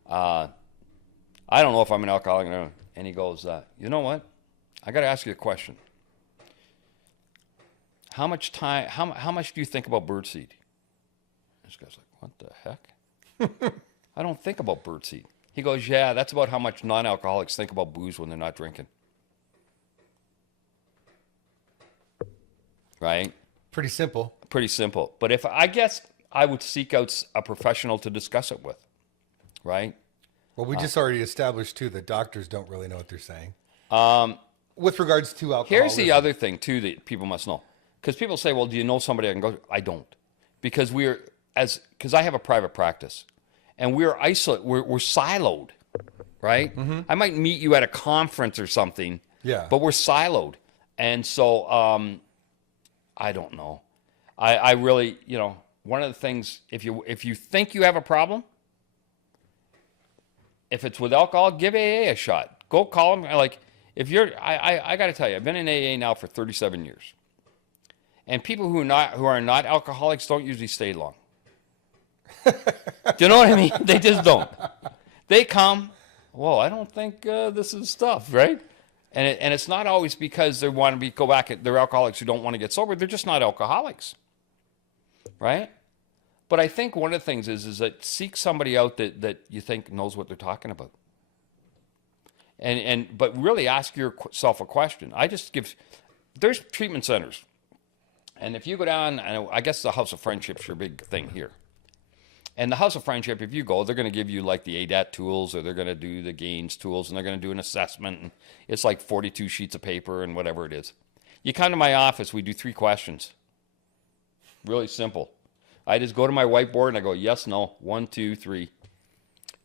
I don't know if I'm an alcoholic. And he goes, you know what? I got to ask you a question. How much do you think about birdseed? This guy's like, what the heck? I don't think about birdseed. He goes, yeah, that's about how much non-alcoholics think about booze when they're not drinking. Right? Pretty simple. Pretty simple. But I guess I would seek out a professional to discuss it with. Right? Well, we just already established too that doctors don't really know what they're saying. With regards to alcohol. Here's the other thing too that people must know. Because people say, well, do you know somebody I can go to? I don't. Because I have a private practice. And we're isolated. We're siloed. Right? Mm-hmm. I might meet you at a conference or something. Yeah. But we're siloed. And so I don't know. I really, one of the things, if you think you have a problem, if it's with alcohol, give AA a shot. Go call them. Like, if you're, I got to tell you, I've been in AA now for 37 years. And people who are not alcoholics don't usually stay long. Do you know what I mean? They just don't. They come, well, I don't think this is stuff, right? And it's not always because they want to go back. They're alcoholics who don't want to get sober. They're just not alcoholics, right? But I think one of the things is that seek somebody out that you think knows what they're talking about. But really ask yourself a question. There's treatment centers. And if you go down, I guess the House of Friendship's your big thing here. And the House of Friendship, if you go, they're going to give you like the ADAT tools, or they're going to do the GAINS tools, and they're going to do an assessment. And it's like 42 sheets of paper and whatever it is. You come to my office, we do 3 questions. Really simple. I just go to my whiteboard and I go, yes, no, 1, 2, 3.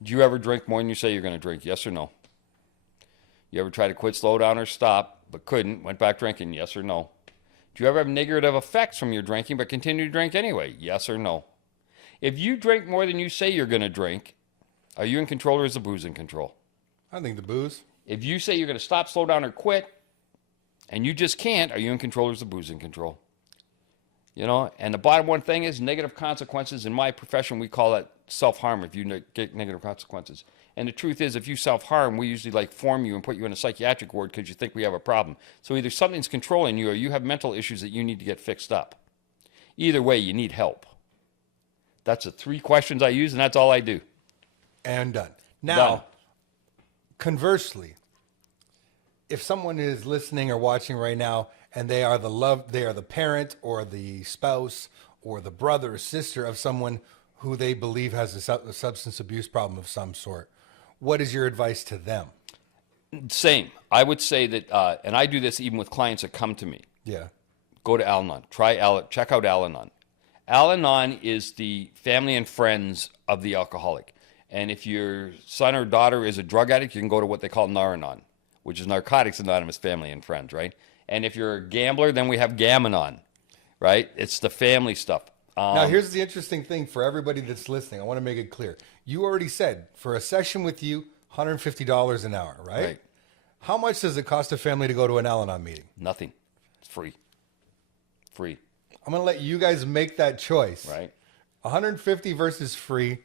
Do you ever drink more than you say you're going to drink? Yes or no? You ever try to quit, slow down, or stop, but couldn't, went back drinking? Yes or no? Do you ever have negative effects from your drinking, but continue to drink anyway? Yes or no? If you drink more than you say you're going to drink, are you in control, or is the booze in control? I think the booze. If you say you're going to stop, slow down, or quit, and you just can't, are you in control, or is the booze in control? And the bottom one thing is negative consequences. In my profession, we call that self-harm if you get negative consequences. And the truth is, if you self-harm, we usually form you and put you in a psychiatric ward because you think we have a problem. So either something's controlling you, or you have mental issues that you need to get fixed up. Either way, you need help. That's the 3 questions I use, and that's all I do. And done. Now, Done. Conversely, if someone is listening or watching right now, and they are the parent or the spouse or the brother or sister of someone who they believe has a substance abuse problem of some sort, what is your advice to them? Same. I would say that, and I do this even with clients that come to me. Yeah. Go to Al-Anon. Check out Al-Anon. Al-Anon is the family and friends of the alcoholic. And if your son or daughter is a drug addict, you can go to what they call Nar-Anon, which is Narcotics Anonymous Family and Friends, right? And if you're a gambler, then we have Gam-Anon, right? It's the family stuff. Now, here's the interesting thing for everybody that's listening. I want to make it clear. You already said, for a session with you, $150 an hour, right? Right. How much does it cost a family to go to an Al-Anon meeting? Nothing. It's free. Free. I'm going to let you guys make that choice. Right. 150 versus free.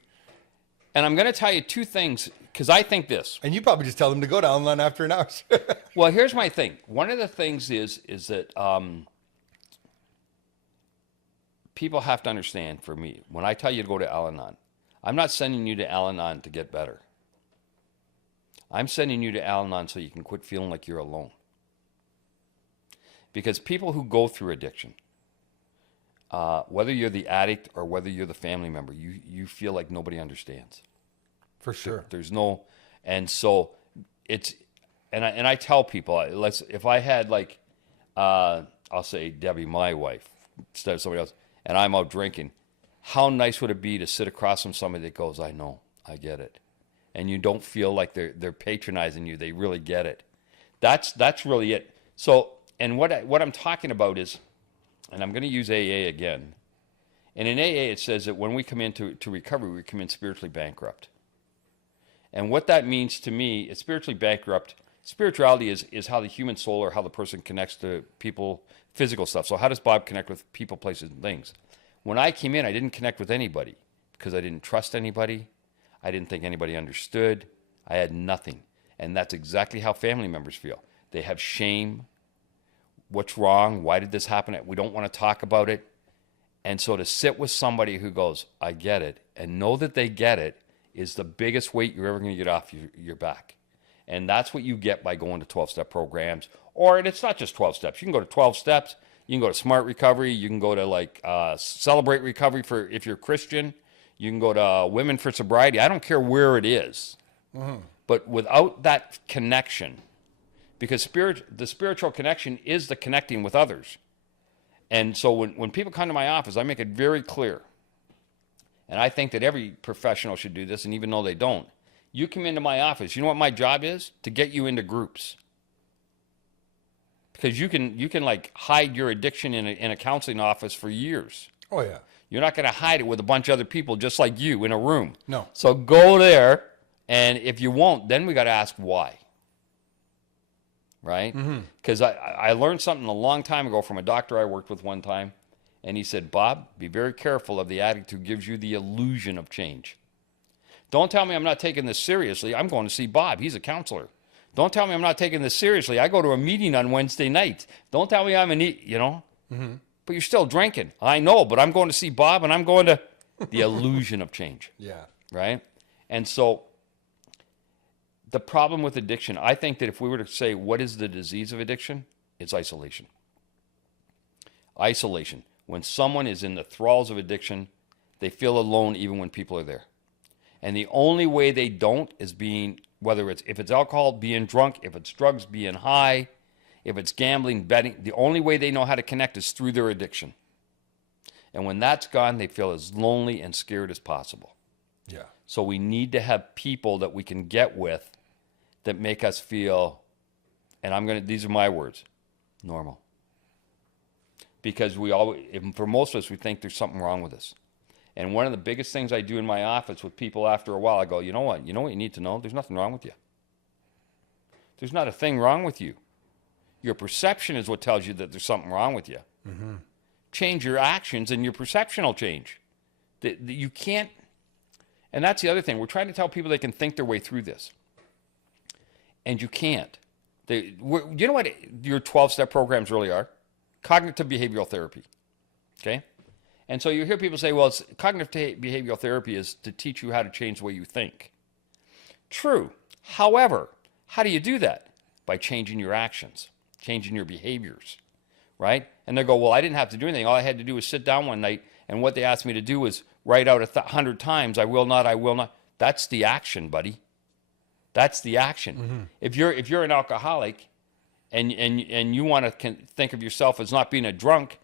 And I'm going to tell you 2 things, because I think this. And you probably just tell them to go to Al-Anon after an hour. Well, here's my thing. One of the things is that people have to understand, for me, when I tell you to go to Al-Anon, I'm not sending you to Al-Anon to get better. I'm sending you to Al-Anon so you can quit feeling like you're alone. Because people who go through addiction, whether you're the addict or whether you're the family member, you feel like nobody understands. For sure. There's no, and so it's, and I tell people, if I had I'll say Debbie, my wife, instead of somebody else, and I'm out drinking, how nice would it be to sit across from somebody that goes, I know, I get it. And you don't feel like they're patronizing you. They really get it. That's really it. So, and what I'm talking about is, and I'm going to use AA again. And in AA, it says that when we come into recovery, we come in spiritually bankrupt. And what that means to me is spiritually bankrupt. Spirituality is how the human soul, or how the person connects to people, physical stuff. So how does Bob connect with people, places, and things? When I came in, I didn't connect with anybody because I didn't trust anybody. I didn't think anybody understood. I had nothing. And that's exactly how family members feel. They have shame. What's wrong? Why did this happen? We don't want to talk about it. And so to sit with somebody who goes, I get it, and know that they get it, is the biggest weight you're ever going to get off your back. And that's what you get by going to 12-step programs. And it's not just 12 steps. You can go to 12 steps. You can go to Smart Recovery. You can go to Celebrate Recovery for if you're Christian. You can go to Women for Sobriety. I don't care where it is. Mm-hmm. But without that connection, because the spiritual connection is the connecting with others. And so when people come to my office, I make it very clear. And I think that every professional should do this, and even though they don't, you come into my office, you know what my job is? To get you into groups. because you can like hide your addiction in a counseling office for years. Oh, yeah. You're not going to hide it with a bunch of other people just like you in a room. No. So go there, and if you won't, then we got to ask why. Right? Because I learned something a long time ago from a doctor I worked with one time, and he said, Bob, be very careful of the addict who gives you the illusion of change. Don't tell me I'm not taking this seriously. I'm going to see Bob. He's a counselor. Don't tell me I'm not taking this seriously. I go to a meeting on Wednesday nights. Don't tell me I'm but you're still drinking. I know, but I'm going to see Bob, and I'm going to the illusion of change. Yeah. Right? And so the problem with addiction, I think that if we were to say, what is the disease of addiction? It's isolation. Isolation. When someone is in the thralls of addiction, they feel alone even when people are there. And the only way they don't is if it's alcohol, being drunk, if it's drugs, being high, if it's gambling, betting, the only way they know how to connect is through their addiction. And when that's gone, they feel as lonely and scared as possible. Yeah. So we need to have people that we can get with that make us feel, and these are my words, normal. Because for most of us, we think there's something wrong with us. And one of the biggest things I do in my office with people after a while, I go, you know what you need to know? There's nothing wrong with you. There's not a thing wrong with you. Your perception is what tells you that there's something wrong with you. Mm-hmm. Change your actions and your perception will change. You can't, and that's the other thing. We're trying to tell people they can think their way through this. And you can't. You know what your 12-step programs really are? Cognitive behavioral therapy. Okay? And so you hear people say, well, cognitive behavioral therapy is to teach you how to change the way you think. True. However, how do you do that? By changing your actions, changing your behaviors, right? And they go, well, I didn't have to do anything. All I had to do was sit down one night, and what they asked me to do was write out 100 times, I will not, I will not. That's the action, buddy. That's the action. Mm-hmm. If you're an alcoholic and you want to think of yourself as not being a drunk,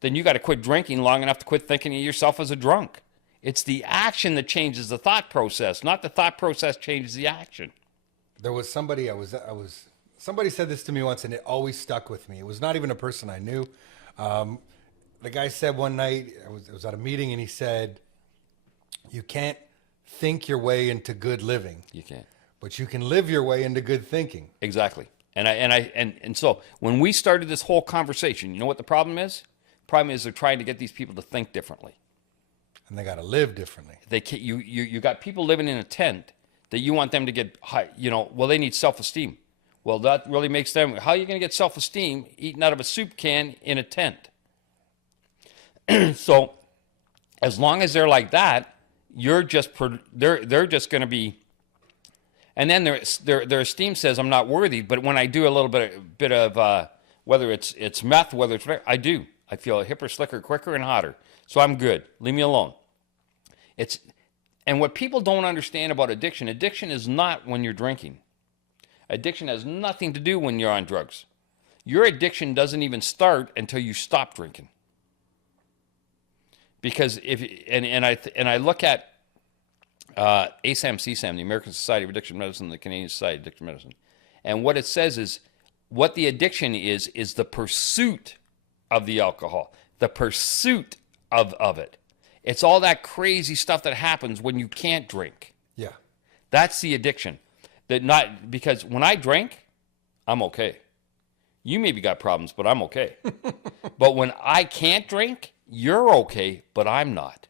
then you got to quit drinking long enough to quit thinking of yourself as a drunk. It's the action that changes the thought process, not the thought process changes the action. There was somebody somebody said this to me once, and it always stuck with me. It was not even a person I knew. The guy said one night, I was at a meeting, and he said, you can't think your way into good living. You can't. But you can live your way into good thinking. Exactly. And so when we started this whole conversation, you know what the problem is? The problem is they're trying to get these people to think differently. And they got to live differently. You got people living in a tent that you want them to get high, well, they need self-esteem. Well, that really makes them, how are you going to get self-esteem eating out of a soup can in a tent? So as long as they're like that, they're just going to be, and then their esteem says I'm not worthy. But when I do a little bit of whether it's meth, whether it's I feel hipper, slicker, quicker, and hotter. So I'm good. Leave me alone. And what people don't understand about addiction is not when you're drinking. Addiction has nothing to do when you're on drugs. Your addiction doesn't even start until you stop drinking. Because I look at ASAM, CSAM, the American Society of Addiction Medicine, the Canadian Society of Addiction Medicine, and what it says is what the addiction is the pursuit of the alcohol, the pursuit of it. It's all that stuff that happens when you can't drink. Yeah. That's the addiction. Because when I drink, I'm okay. You maybe got problems, but I'm okay. But when I can't drink, you're okay, but I'm not.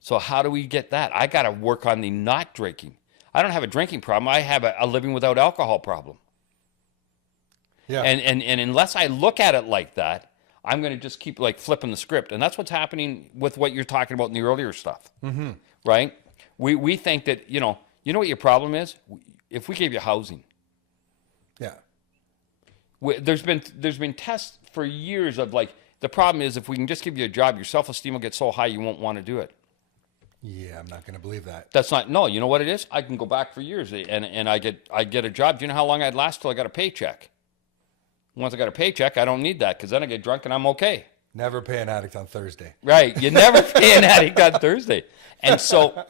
So how do we get that? I got to work on the not drinking. I don't have a drinking problem. I have a living without alcohol problem. Yeah. And unless I look at it like that, I'm going to just keep flipping the script. And that's what's happening with what you're talking about in the earlier stuff. Mm-hmm. Right? We think that, you know what your problem is? If we gave you housing. Yeah. There's been tests for years of the problem is if we can just give you a job, your self-esteem will get so high you won't want to do it. Yeah, I'm not going to believe that. That's not, no, you know what it is? I can go back for years and I get a job. Do you know how long I'd last till I got a paycheck? Once I got a paycheck, I don't need that because then I get drunk and I'm okay. Never pay an addict on Thursday. Right. You never pay an addict on Thursday. And so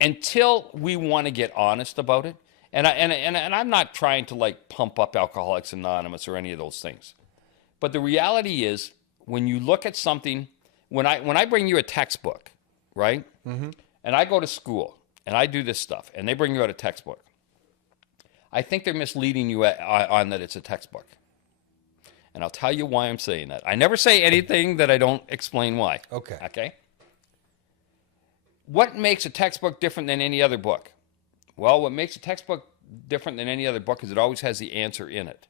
until we want to get honest about it, And I'm not trying to like pump up Alcoholics Anonymous or any of those things. But the reality is, when you look at something, when I bring you a textbook, right? Mm-hmm. And I go to school and I do this stuff, and they bring you out a textbook, I think they're misleading you on that it's a textbook. And I'll tell you why I'm saying that. I never say anything that I don't explain why. Okay. Okay? What makes a textbook different than any other book? Well, what makes a textbook different than any other book is it always has the answer in it.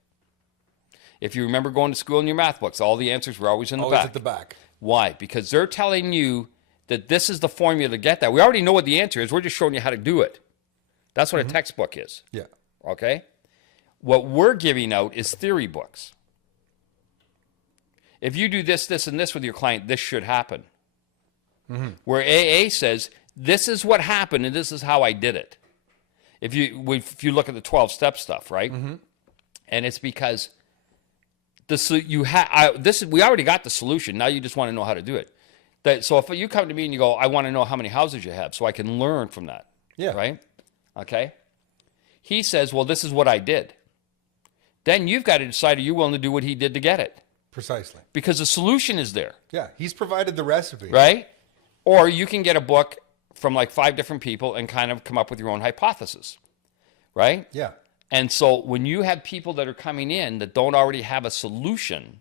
If you remember going to school in your math books, all the answers were always in the back. Always at the back. Why? Because they're telling you that this is the formula to get that. We already know what the answer is. We're just showing you how to do it. That's what a textbook is. Yeah. Okay? What we're giving out is theory books. If you do this, this, and this with your client, this should happen. Mm-hmm. Where AA says, this is what happened and this is how I did it. If you look at the 12-step stuff, right? Mm-hmm. And it's because we already got the solution. Now you just want to know how to do it. So if you come to me and you go, I want to know how many houses you have so I can learn from that. Yeah. Right? Okay? He says, well, this is what I did. Then you've got to decide, are you willing to do what he did to get it? Precisely. Because the solution is there. Yeah, he's provided the recipe. Right? Or you can get a book from like 5 different people and kind of come up with your own hypothesis. Right? Yeah. And so when you have people that are coming in that don't already have a solution,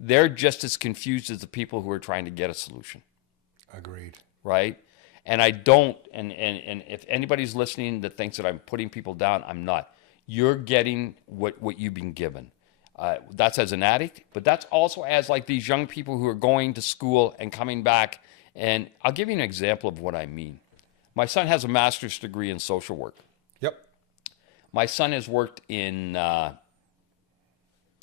they're just as confused as the people who are trying to get a solution. Agreed. Right? And I don't, and if anybody's listening that thinks that I'm putting people down, I'm not. You're getting what you've been given. That's as an addict, but that's also as like these young people who are going to school and coming back. And I'll give you an example of what I mean. My son has a master's degree in social work. Yep. My son has worked in,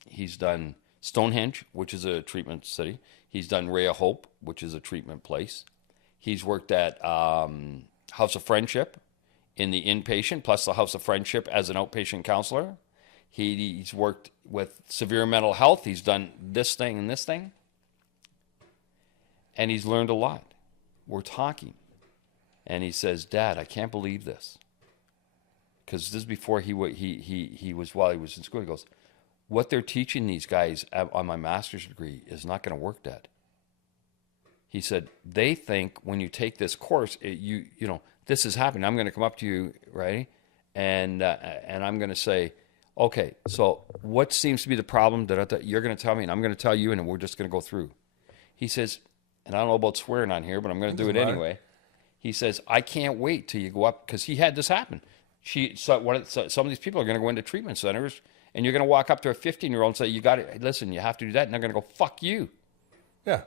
he's done Stonehenge, which is a treatment city. He's done Ray of Hope, which is a treatment place. He's worked at House of Friendship in the inpatient, plus the House of Friendship as an outpatient counselor. He's worked with severe mental health. He's done this thing and this thing. And he's learned a lot. We're talking. And he says, Dad, I can't believe this. Because this is before he was, while he was in school, he goes, what they're teaching these guys on my master's degree is not going to work, Dad. He said, they think when you take this course, you know, this is happening. I'm going to come up to you, right? And I'm going to say, okay, so what seems to be the problem that you're going to tell me, and I'm going to tell you, and we're just going to go through. He says, and I don't know about swearing on here, but I'm going to do it anyway. He says, I can't wait till you go up, because he had this happen. Some of these people are going to go into treatment centers, and you're going to walk up to a 15-year-old and say, you got to, listen, you have to do that, and they're going to go, fuck you. Yeah.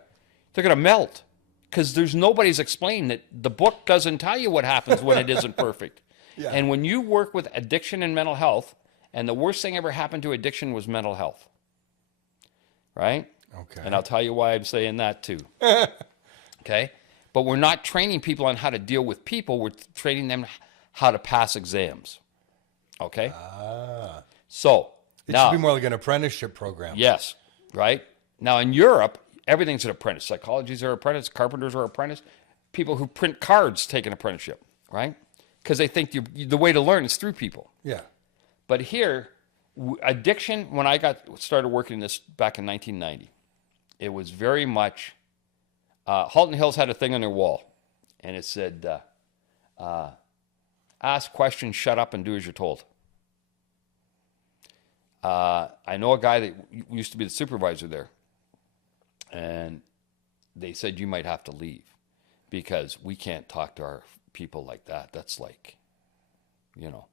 They're going to melt, because there's nobody's explained that the book doesn't tell you what happens when it isn't perfect. Yeah. And when you work with addiction and mental health, and the worst thing ever happened to addiction was mental health. Right? Okay. And I'll tell you why I'm saying that too. Okay? But we're not training people on how to deal with people. We're training them how to pass exams. Okay? So, it should be more like an apprenticeship program. Yes. Right? Now, in Europe, everything's an apprentice. Psychologists are apprentice. Carpenters are apprentice. People who print cards take an apprenticeship. Right? Because they think the way to learn is through people. Yeah. But here, addiction, when I started working this back in 1990, it was very much, Halton Hills had a thing on their wall, and it said, ask questions, shut up, and do as you're told. I know a guy that used to be the supervisor there, and they said, you might have to leave, because we can't talk to our people like that. That's like, you know.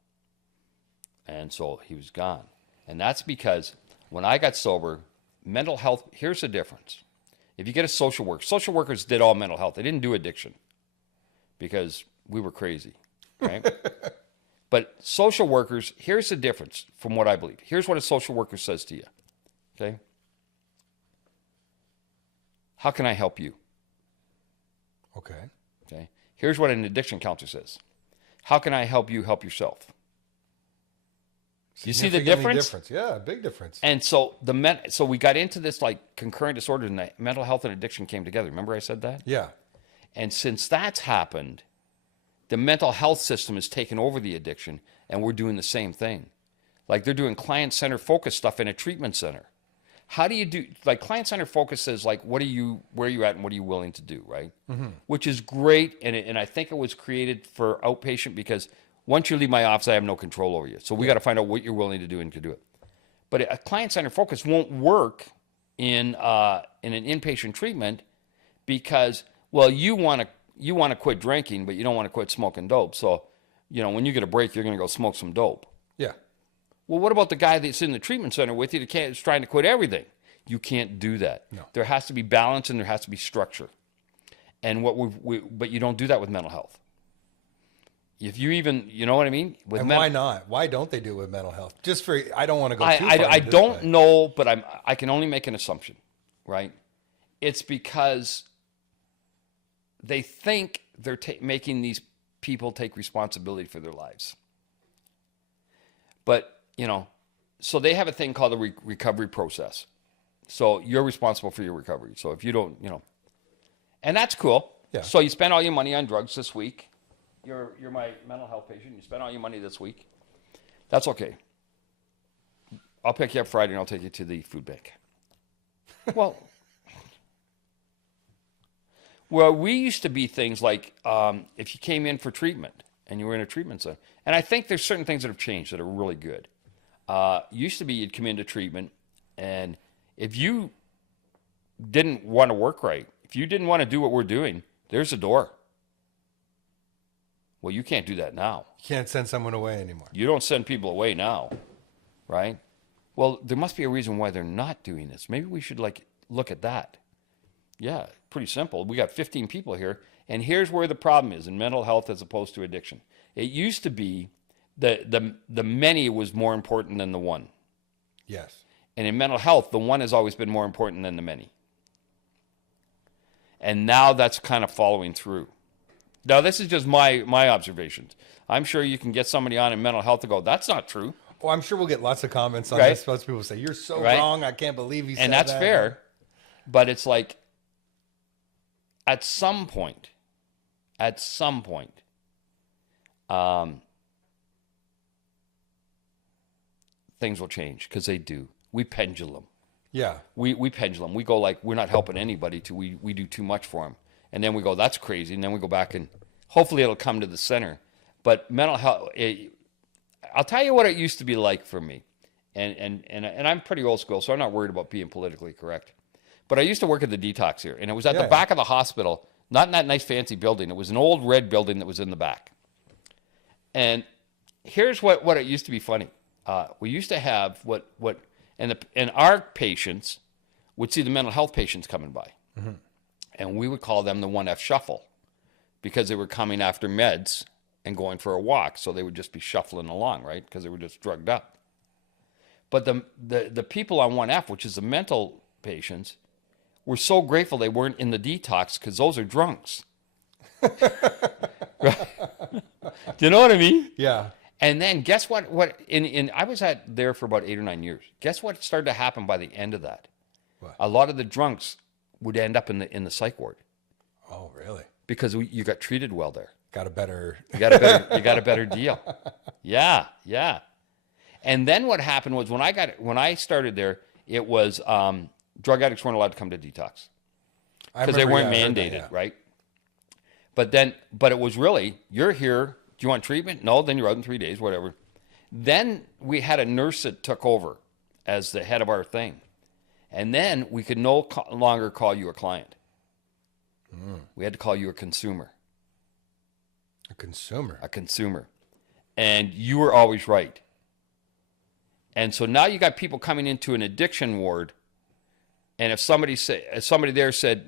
And so he was gone. And that's because when I got sober, mental health, here's the difference. If you get a social workers did all mental health. They didn't do addiction because we were crazy, right? But social workers, here's the difference from what I believe. Here's what a social worker says to you, okay? How can I help you? Okay. Here's what an addiction counselor says. How can I help you help yourself? You see the difference? Yeah, big difference. And so so we got into this like concurrent disorder, and mental health and addiction came together. Remember I said that? Yeah. And since that's happened, the mental health system has taken over the addiction, and we're doing the same thing. Like they're doing client-centered focus stuff in a treatment center. How do you do, like client-centered focus is like, where are you at and what are you willing to do, right? Which is great, and I think it was created for outpatient because once you leave my office, I have no control over you. So we got to find out what you're willing to do and can do it. But a client-centered focus won't work in an inpatient treatment because, well, you want to quit drinking, but you don't want to quit smoking dope. So, when you get a break, you're going to go smoke some dope. Yeah. Well, what about the guy that's in the treatment center with you that's trying to quit everything? You can't do that. No. There has to be balance and there has to be structure. And but you don't do that with mental health. If you even, you know what I mean? And why not? Why don't they do it with mental health? Just for, I don't want to go too far. I don't know, but I can only make an assumption, right? It's because they think they're making these people take responsibility for their lives. But, so they have a thing called the recovery process. So you're responsible for your recovery. So if you don't, and that's cool. Yeah. So you spend all your money on drugs this week. You're my mental health patient. You spend all your money this week. That's okay. I'll pick you up Friday and I'll take you to the food bank. Well, we used to be things like if you came in for treatment and you were in a treatment center, and I think there's certain things that have changed that are really good. Used to be you'd come into treatment, and if you didn't want to work right, if you didn't want to do what we're doing, there's a door. Well, you can't do that now. You can't send someone away anymore. You don't send people away now, right? Well, there must be a reason why they're not doing this. Maybe we should look at that. Yeah, pretty simple. We got 15 people here, and here's where the problem is in mental health as opposed to addiction. It used to be the many was more important than the one. Yes. And in mental health, the one has always been more important than the many. And now that's kind of following through. Now, this is just my observations. I'm sure you can get somebody on in mental health to go, that's not true. Well, I'm sure we'll get lots of comments on Right. this. Most people say, you're so Right. wrong. I can't believe he said that. And that's fair. But it's like, at some point, things will change because they do. We pendulum. Yeah. We pendulum. We go like, we're not helping anybody we do too much for them. And then we go, that's crazy. And then we go back and hopefully it'll come to the center. But mental health, I'll tell you what it used to be like for me. And I'm pretty old school, so I'm not worried about being politically correct. But I used to work at the detox here, and it was at the back of the hospital, not in that nice fancy building. It was an old red building that was in the back. And here's what it used to be funny. We used to have and our patients would see the mental health patients coming by. Mm-hmm. And we would call them the 1F shuffle because they were coming after meds and going for a walk. So they would just be shuffling along, right? Because they were just drugged up. But the people on 1F, which is the mental patients, were so grateful they weren't in the detox because those are drunks. Right? Do you know what I mean? Yeah. And then guess what? I was there for about 8 or 9 years. Guess what started to happen by the end of that? What? A lot of the drunks would end up in the psych ward. Oh, really? Because you got treated well there. Got a better. You got a better deal. Yeah. And then what happened was when I started there, it was drug addicts weren't allowed to come to detox because they weren't mandated, right? But it was really, you're here. Do you want treatment? No, then you're out in 3 days, whatever. Then we had a nurse that took over as the head of our thing. And then we could no longer call you a client. We had to call you a consumer. A consumer. A consumer. And you were always right. And so now you got people coming into an addiction ward, and if somebody there said,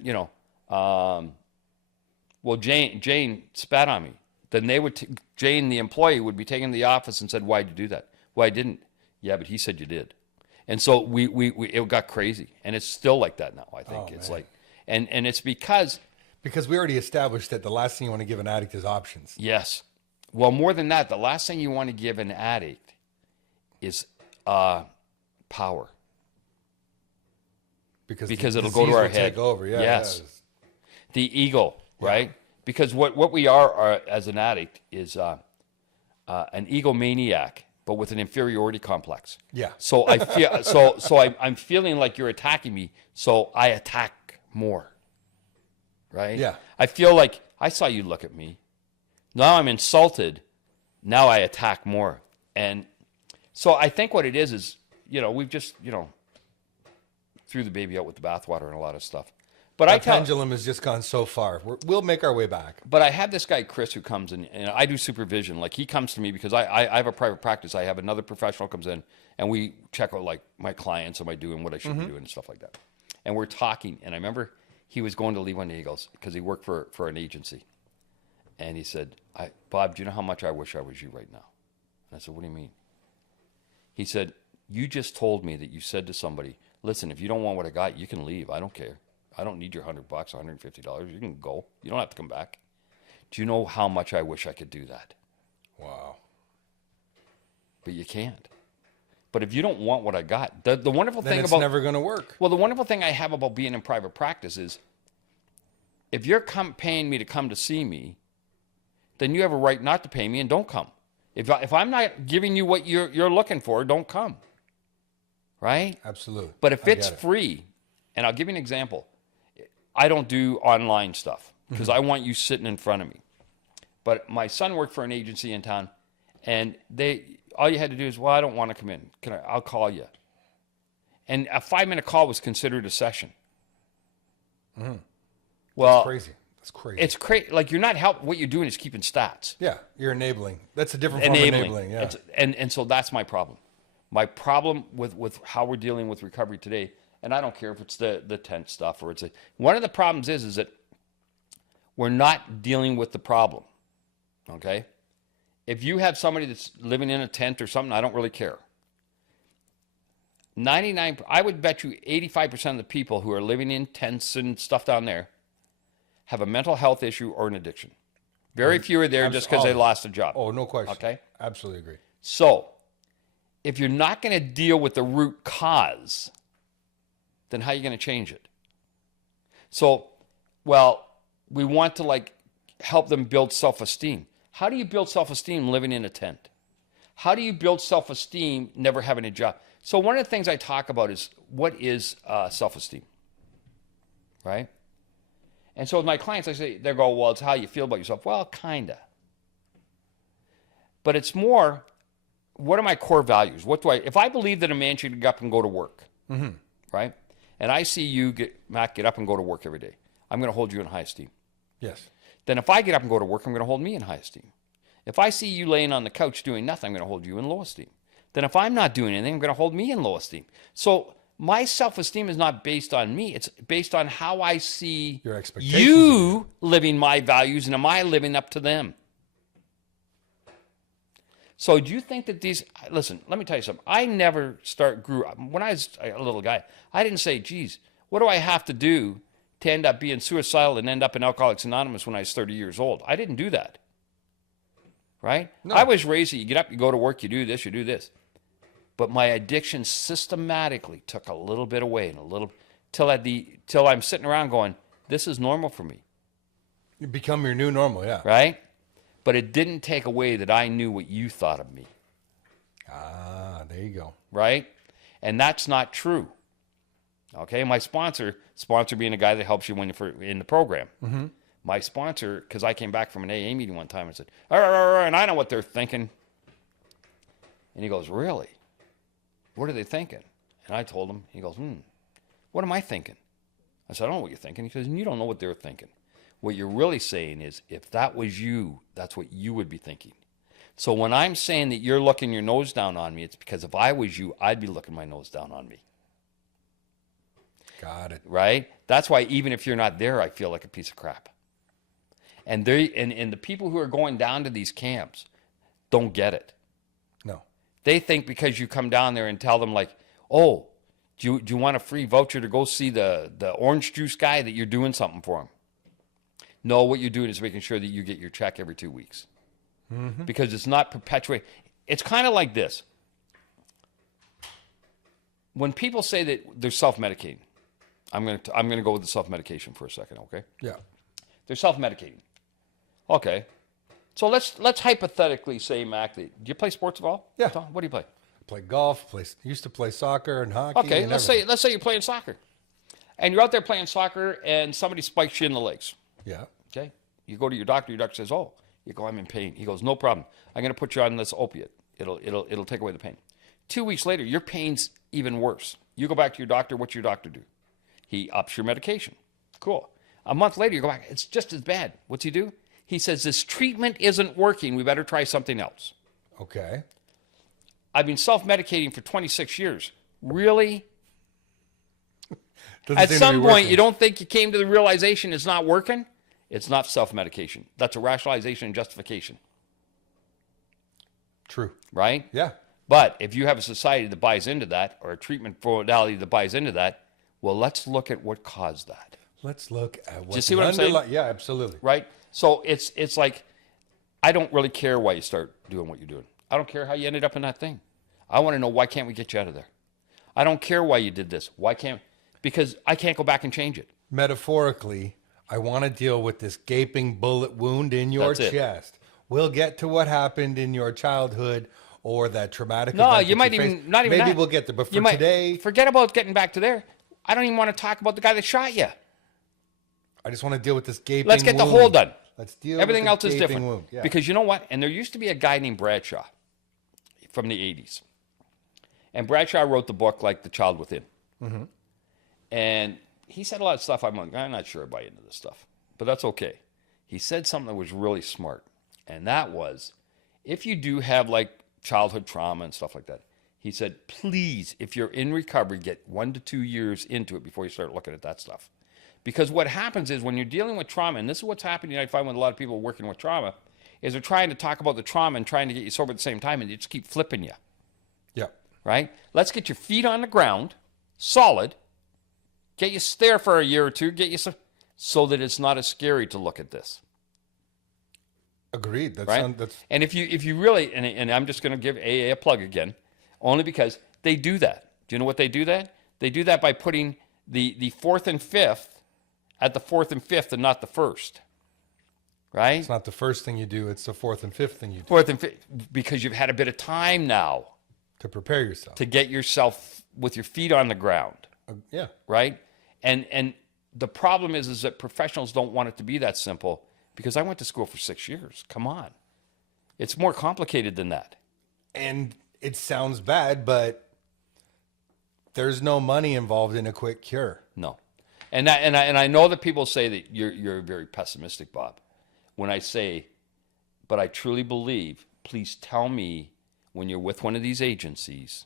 well, Jane spat on me, then they would Jane, the employee, would be taken to the office and said, why'd you do that? Well, I didn't. Yeah, but he said you did. And so it got crazy, and it's still like that now. I think it's like, and it's because we already established that the last thing you want to give an addict is options. Yes. Well, more than that, the last thing you want to give an addict is power, because it'll go to our head. Take over. Yeah, yes. The ego, right? Because what we are as an addict is an egomaniac, but with an inferiority complex. Yeah. So I feel I'm feeling like you're attacking me, so I attack more. Right? Yeah. I feel like I saw you look at me. Now I'm insulted. Now I attack more. And so I think what it is, we've just, threw the baby out with the bathwater and a lot of stuff. But The pendulum has just gone so far. We'll make our way back. But I have this guy, Chris, who comes in, and I do supervision. Like, he comes to me because I have a private practice. I have another professional comes in, and we check out, like, my clients, am I doing what I should be doing and stuff like that. And we're talking, and I remember he was going to leave one day, he goes, because he worked for an agency. And he said, Bob, do you know how much I wish I was you right now? And I said, what do you mean? He said, you just told me that you said to somebody, listen, if you don't want what I got, you can leave. I don't care. I don't need your $100, $150. You can go. You don't have to come back. Do you know how much I wish I could do that? Wow. But you can't. But if you don't want what I got, the wonderful thing it's about... never going to work. Well, the wonderful thing I have about being in private practice is if you're paying me to come to see me, then you have a right not to pay me and don't come. If I'm not giving you what you're looking for, don't come. Right? Absolutely. But if it's free, and I'll give you an example. I don't do online stuff because I want you sitting in front of me. But my son worked for an agency in town, and all you had to do is, well, I don't want to come in. I'll call you. And a 5-minute call was considered a session. Well, That's crazy. That's crazy. It's crazy. Like, you're not helping. What you're doing is keeping stats. Yeah, you're enabling. That's a different form of enabling. Yeah. And so that's my problem. My problem with how we're dealing with recovery today, and I don't care if it's the tent stuff or one of the problems is that we're not dealing with the problem. Okay? If you have somebody that's living in a tent or something, I don't really care. I would bet you 85% of the people who are living in tents and stuff down there have a mental health issue or an addiction. Very few are there just because they lost a job. Oh, no question. Okay? Absolutely agree. So, if you're not going to deal with the root cause, then how are you going to change it? So, we want to help them build self-esteem. How do you build self-esteem living in a tent? How do you build self-esteem never having a job? So one of the things I talk about is what is self-esteem, right? And so with my clients, they go, well, it's how you feel about yourself. Well, kind of. But it's more, what are my core values? If I believe that a man should get up and go to work, right? And I see you, Matt, get up and go to work every day, I'm going to hold you in high esteem. Yes. Then if I get up and go to work, I'm going to hold me in high esteem. If I see you laying on the couch doing nothing, I'm going to hold you in low esteem. Then if I'm not doing anything, I'm going to hold me in low esteem. So my self-esteem is not based on me. It's based on how I see your expectations you living my values, and am I living up to them? So do you think that listen, let me tell you something. I never grew up. When I was a little guy, I didn't say, geez, what do I have to do to end up being suicidal and end up in Alcoholics Anonymous when I was 30 years old? I didn't do that. Right? No. I was raised, you get up, you go to work, you do this, you do this. But my addiction systematically took a little bit away and a little, till I'm sitting around going, this is normal for me. You become your new normal, yeah. Right? But it didn't take away that I knew what you thought of me. Ah, there you go. Right? And that's not true. Okay? My sponsor being a guy that helps you when you're in the program. Mm-hmm. My sponsor, because I came back from an AA meeting one time and said, and I know what they're thinking. And he goes, really? What are they thinking? And I told him, he goes, what am I thinking? I said, I don't know what you're thinking. He says, you don't know what they're thinking. What you're really saying is, if that was you, that's what you would be thinking. So when I'm saying that you're looking your nose down on me, it's because if I was you, I'd be looking my nose down on me. Got it. Right? That's why even if you're not there, I feel like a piece of crap. And the people who are going down to these camps don't get it. No. They think because you come down there and tell them oh, do you want a free voucher to go see the orange juice guy, that you're doing something for him? No, what you're doing is making sure that you get your check every 2 weeks. Mm-hmm. Because it's not perpetuating. It's kind of like this. When people say that they're self-medicating, I'm going to go with the self-medication for a second, okay? Yeah. They're self-medicating. Okay. So let's hypothetically say, Mac, do you play sports at all? Yeah. Tom, what do you play? Play golf. Used to play soccer and hockey. Okay, and let's say you're playing soccer, and you're out there playing soccer, and somebody spikes you in the legs. Yeah. Okay, you go to your doctor. Your doctor says, "Oh, you go, I'm in pain." He goes, "No problem. I'm going to put you on this opiate. It'll take away the pain." 2 weeks later, your pain's even worse. You go back to your doctor. What's your doctor do? He ups your medication. Cool. A month later, you go back. It's just as bad. What's he do? He says, this treatment isn't working. We better try something else. Okay. I've been self-medicating for 26 years. Really? Doesn't At seem to some be point, working. you don't think you came to the realization it's not working? It's not self-medication. That's a rationalization and justification. True. Right? Yeah. But if you have a society that buys into that, or a treatment modality that buys into that, well, let's look at what caused that. Let's look at what you see what I'm saying? Yeah, absolutely. Right? So it's like, I don't really care why you start doing what you're doing. I don't care how you ended up in that thing. I want to know, why can't we get you out of there? I don't care why you did this. Why can't, because I can't go back and change it. Metaphorically, I want to deal with this gaping bullet wound in your That's it. chest. We'll get to what happened in your childhood or that traumatic No, event you that might faced. even, not even Maybe that. we'll get there. But You for might- today, forget about getting back to there. I don't even want to talk about the guy that shot you. I just want to deal with this gaping Let's get the wound. hole done. Let's deal Everything with else the is gaping different. wound. Yeah. Because you know what? And there used to be a guy named Bradshaw from the 80s. And Bradshaw wrote the book, like The Child Within. Mm-hmm. And he said a lot of stuff. I'm like, I'm not sure I buy into this stuff. But that's okay. He said something that was really smart. And that was, if you do have like childhood trauma and stuff like that, he said, please, if you're in recovery, get 1 to 2 years into it before you start looking at that stuff. Because what happens is when you're dealing with trauma, and this is what's happening, I find with a lot of people working with trauma, is they're trying to talk about the trauma and trying to get you sober at the same time, and they just keep flipping you, Yeah. right? Let's get your feet on the ground, solid, get you there for a year or two, get you so that it's not as scary to look at this, Agreed. right? And if you really, and I'm just going to give AA a plug again, only because they do that. Do you know what they do that? They do that by putting the fourth and fifth at the fourth and fifth and not the first, right? It's not the first thing you do. It's the fourth and fifth thing you do Fourth and fifth, because you've had a bit of time now to prepare yourself. to get yourself with your feet on the ground, Yeah. right? And the problem is that professionals don't want it to be that simple, because I went to school for 6 years. Come on. It's more complicated than that. And it sounds bad, but there's no money involved in a quick cure. No. And I know that people say that you're very pessimistic, Bob. When I say, but I truly believe, please tell me, when you're with one of these agencies,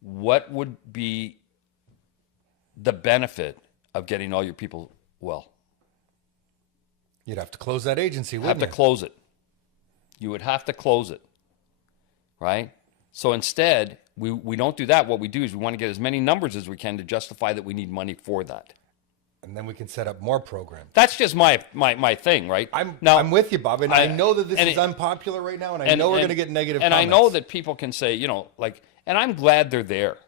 what would be the benefit of getting all your people well? You'd have to close that agency, Have wouldn't to you? close it. You would have to close it, right? So instead, we don't do that. What we do is we want to get as many numbers as we can to justify that we need money for that. And then we can set up more programs. That's just my thing, right? I'm with you, Bob, and I know that this and is it- unpopular right now, and I know we're going to get negative And comments. I know that people can say, and I'm glad they're there.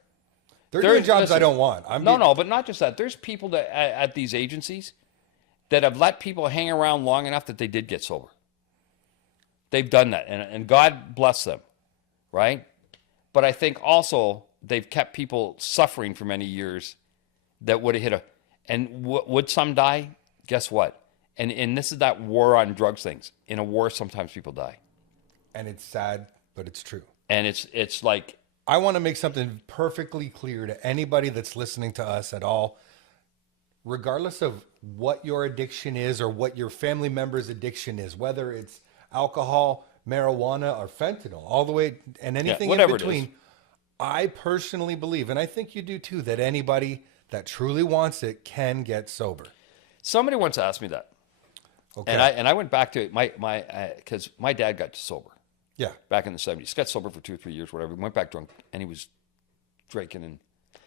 they're doing jobs I listen, don't want. No, but not just that. There's people that at these agencies that have let people hang around long enough that they did get sober. They've done that, and God bless them, right? But I think also they've kept people suffering for many years that would have hit a... And would some die? Guess what? And this is that war on drugs things. In a war, sometimes people die. And it's sad, but it's true. And it's like... I want to make something perfectly clear to anybody that's listening to us at all, regardless of what your addiction is or what your family member's addiction is, whether it's alcohol, marijuana, or fentanyl, all the way, and anything in whatever it is. between. I personally believe, and I think you do too, that anybody that truly wants it can get sober. Somebody once asked me that. Okay. And I went back to because my dad got sober Yeah. back in the 70s. Got sober for 2 or 3 years, whatever. Went back drunk, and he was drinking, and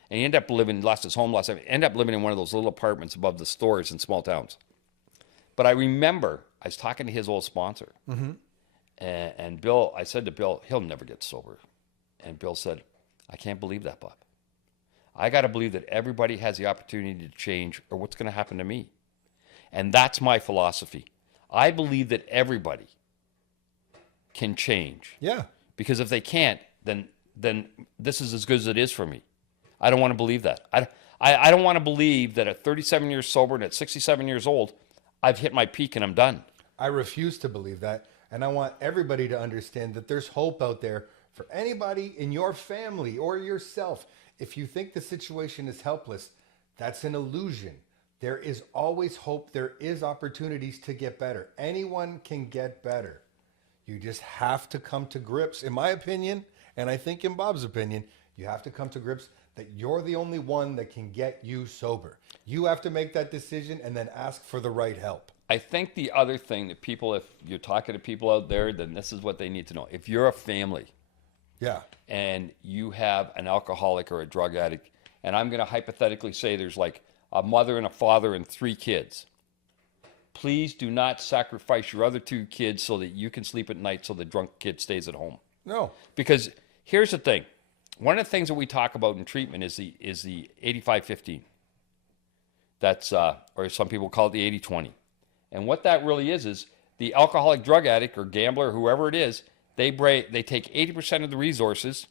he ended up lost his home, ended up living in one of those little apartments above the stores in small towns. But I remember I was talking to his old sponsor, and Bill. I said to Bill, he'll never get sober, and Bill said, I can't believe that, Bob. I got to believe that everybody has the opportunity to change, or what's going to happen to me. And that's my philosophy. I believe that everybody can change. Yeah. Because if they can't, then this is as good as it is for me. I don't want to believe that. I don't want to believe that at 37 years sober and at 67 years old, I've hit my peak and I'm done. I refuse to believe that. And I want everybody to understand that there's hope out there for anybody in your family or yourself. If you think the situation is helpless, that's an illusion. There is always hope. There is opportunities to get better. Anyone can get better. You just have to come to grips, in my opinion, and I think in Bob's opinion, you have to come to grips that you're the only one that can get you sober. You have to make that decision and then ask for the right help. I think the other thing that people, if you're talking to people out there, then this is what they need to know. If you're a family Yeah. and you have an alcoholic or a drug addict, and I'm going to hypothetically say there's like a mother and a father and 3 kids, please do not sacrifice your other 2 kids so that you can sleep at night so the drunk kid stays at home. No. Because here's the thing. One of the things that we talk about in treatment is the 85-15. That's, or some people call it the 80-20. And what that really is the alcoholic drug addict or gambler, whoever it is, they take 80% of the resources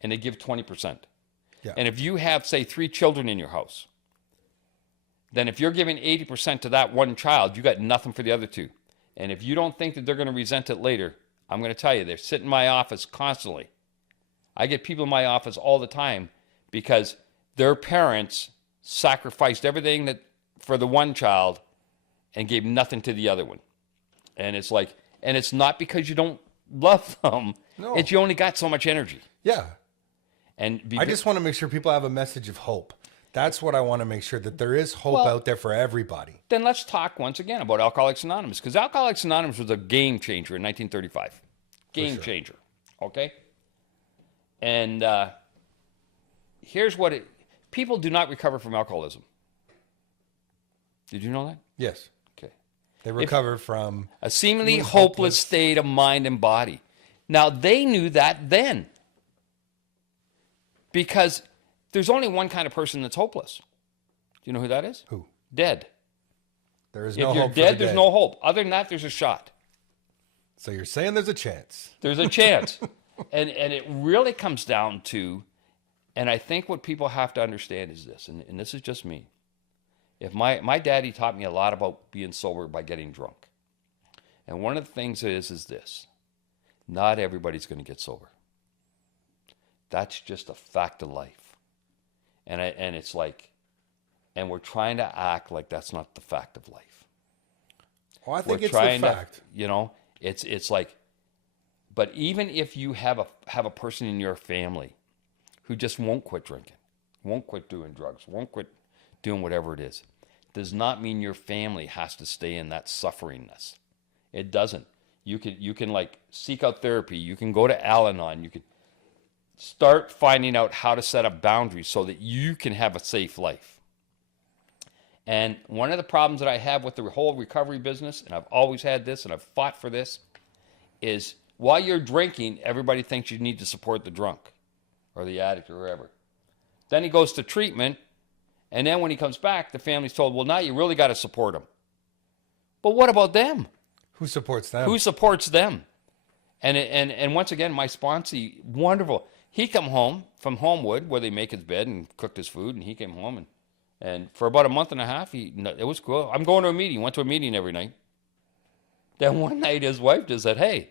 and they give 20%. Yeah. And if you have, say, 3 children in your house, then if you're giving 80% to that one child, you got nothing for the other 2. And if you don't think that they're going to resent it later, I'm going to tell you, they're sitting in my office constantly. I get people in my office all the time because their parents sacrificed everything that for the one child and gave nothing to the other one. And it's like, and it's not because you don't love them. No. It's you only got so much energy. Yeah. And I just want to make sure people have a message of hope. That's what I want to make sure, that there is hope out there for everybody. Then let's talk once again about Alcoholics Anonymous, because Alcoholics Anonymous was a game changer in 1935. Game changer. Okay? And here's what people do not recover from alcoholism. Did you know that? Yes. Okay. They recover from a seemingly hopeless state of mind and body. Now, they knew that then. Because there's only one kind of person that's hopeless. Do you know who that is? Who? Dead. There is If no you're hope for dead, the there's dead. no hope. Other than that, there's a shot. So you're saying there's a chance. There's a chance. and it really comes down to, and I think what people have to understand is this, and this is just me. If my daddy taught me a lot about being sober by getting drunk. And one of the things is this. Not everybody's going to get sober. That's just a fact of life. And it's like, and we're trying to act like that's not the fact of life. Well, I think We're it's the trying fact. It's like, but even if you have a person in your family who just won't quit drinking, won't quit doing drugs, won't quit doing whatever it is, does not mean your family has to stay in that sufferingness. It doesn't. You can like seek out therapy. You can go to Al-Anon. You can start finding out how to set up boundaries so that you can have a safe life. And one of the problems that I have with the whole recovery business, and I've always had this, and I've fought for this, is while you're drinking, everybody thinks you need to support the drunk or the addict or whoever. Then he goes to treatment, and then when he comes back, the family's told, well, now you really got to support him. But what about them? Who supports them? Who supports them? And once again, my sponsee, wonderful. He come home from Homewood, where they make his bed and cooked his food, and he came home, and for about a month and a half, it was cool. I'm going to a meeting. Went to a meeting every night. Then one night, his wife just said, hey,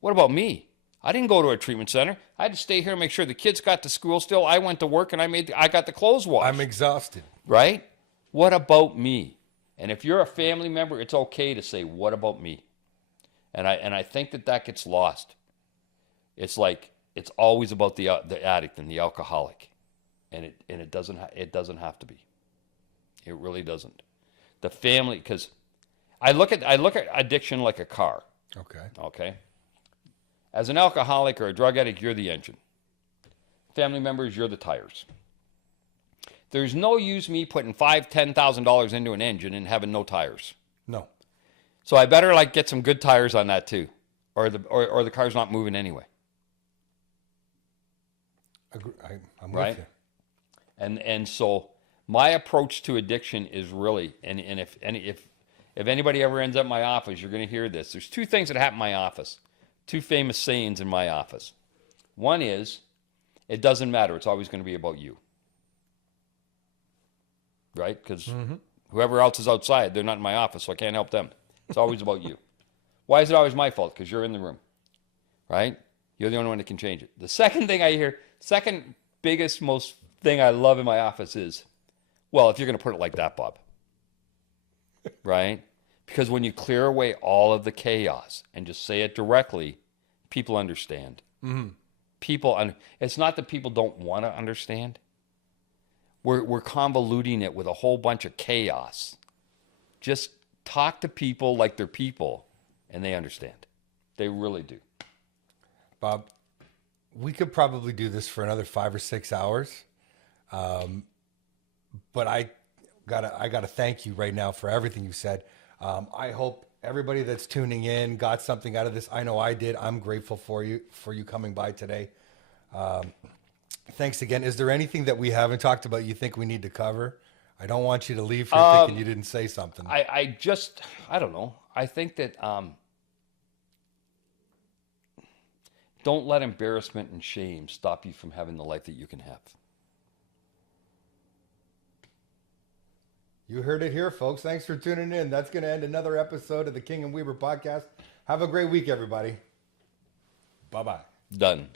what about me? I didn't go to a treatment center. I had to stay here and make sure the kids got to school still. I went to work, and I got the clothes washed. I'm exhausted. Right? What about me? And if you're a family member, it's okay to say, what about me? And I think that gets lost. It's like it's always about the addict and the alcoholic, and it doesn't have to be. It really doesn't. The family, because I look at addiction like a car. Okay. Okay. As an alcoholic or a drug addict, you're the engine. Family members, you're the tires. There's no use me putting $5,000-$10,000 into an engine and having no tires. No. So I better get some good tires on that too, or the car's not moving anyway. I'm Right? with you. And so my approach to addiction is really, and if If anybody ever ends up in my office, you're going to hear this. There's two things that happen in my office. Two famous sayings in my office. One is, it doesn't matter. It's always going to be about you. Right? Because whoever else is outside, they're not in my office, so I can't help them. It's always about you. Why is it always my fault? Because you're in the room. Right? You're the only one that can change it. The second thing I hear, second biggest, most thing I love in my office is, well, if you're going to put it like that, Bob. Right? Because when you clear away all of the chaos and just say it directly, people understand. It's not that people don't want to understand. We're convoluting it with a whole bunch of chaos. Just talk to people like they're people, and they understand. They really do. Bob, we could probably do this for another 5 or 6 hours. But I gotta thank you right now for everything you said. I hope everybody that's tuning in got something out of this. I know I did. I'm grateful for you coming by today. Thanks again. Is there anything that we haven't talked about you think we need to cover? I don't want you to leave here thinking you didn't say something. I don't know. I think that don't let embarrassment and shame stop you from having the life that you can have. You heard it here, folks. Thanks for tuning in. That's going to end another episode of the King and Weaver podcast. Have a great week, everybody. Bye-bye. Done.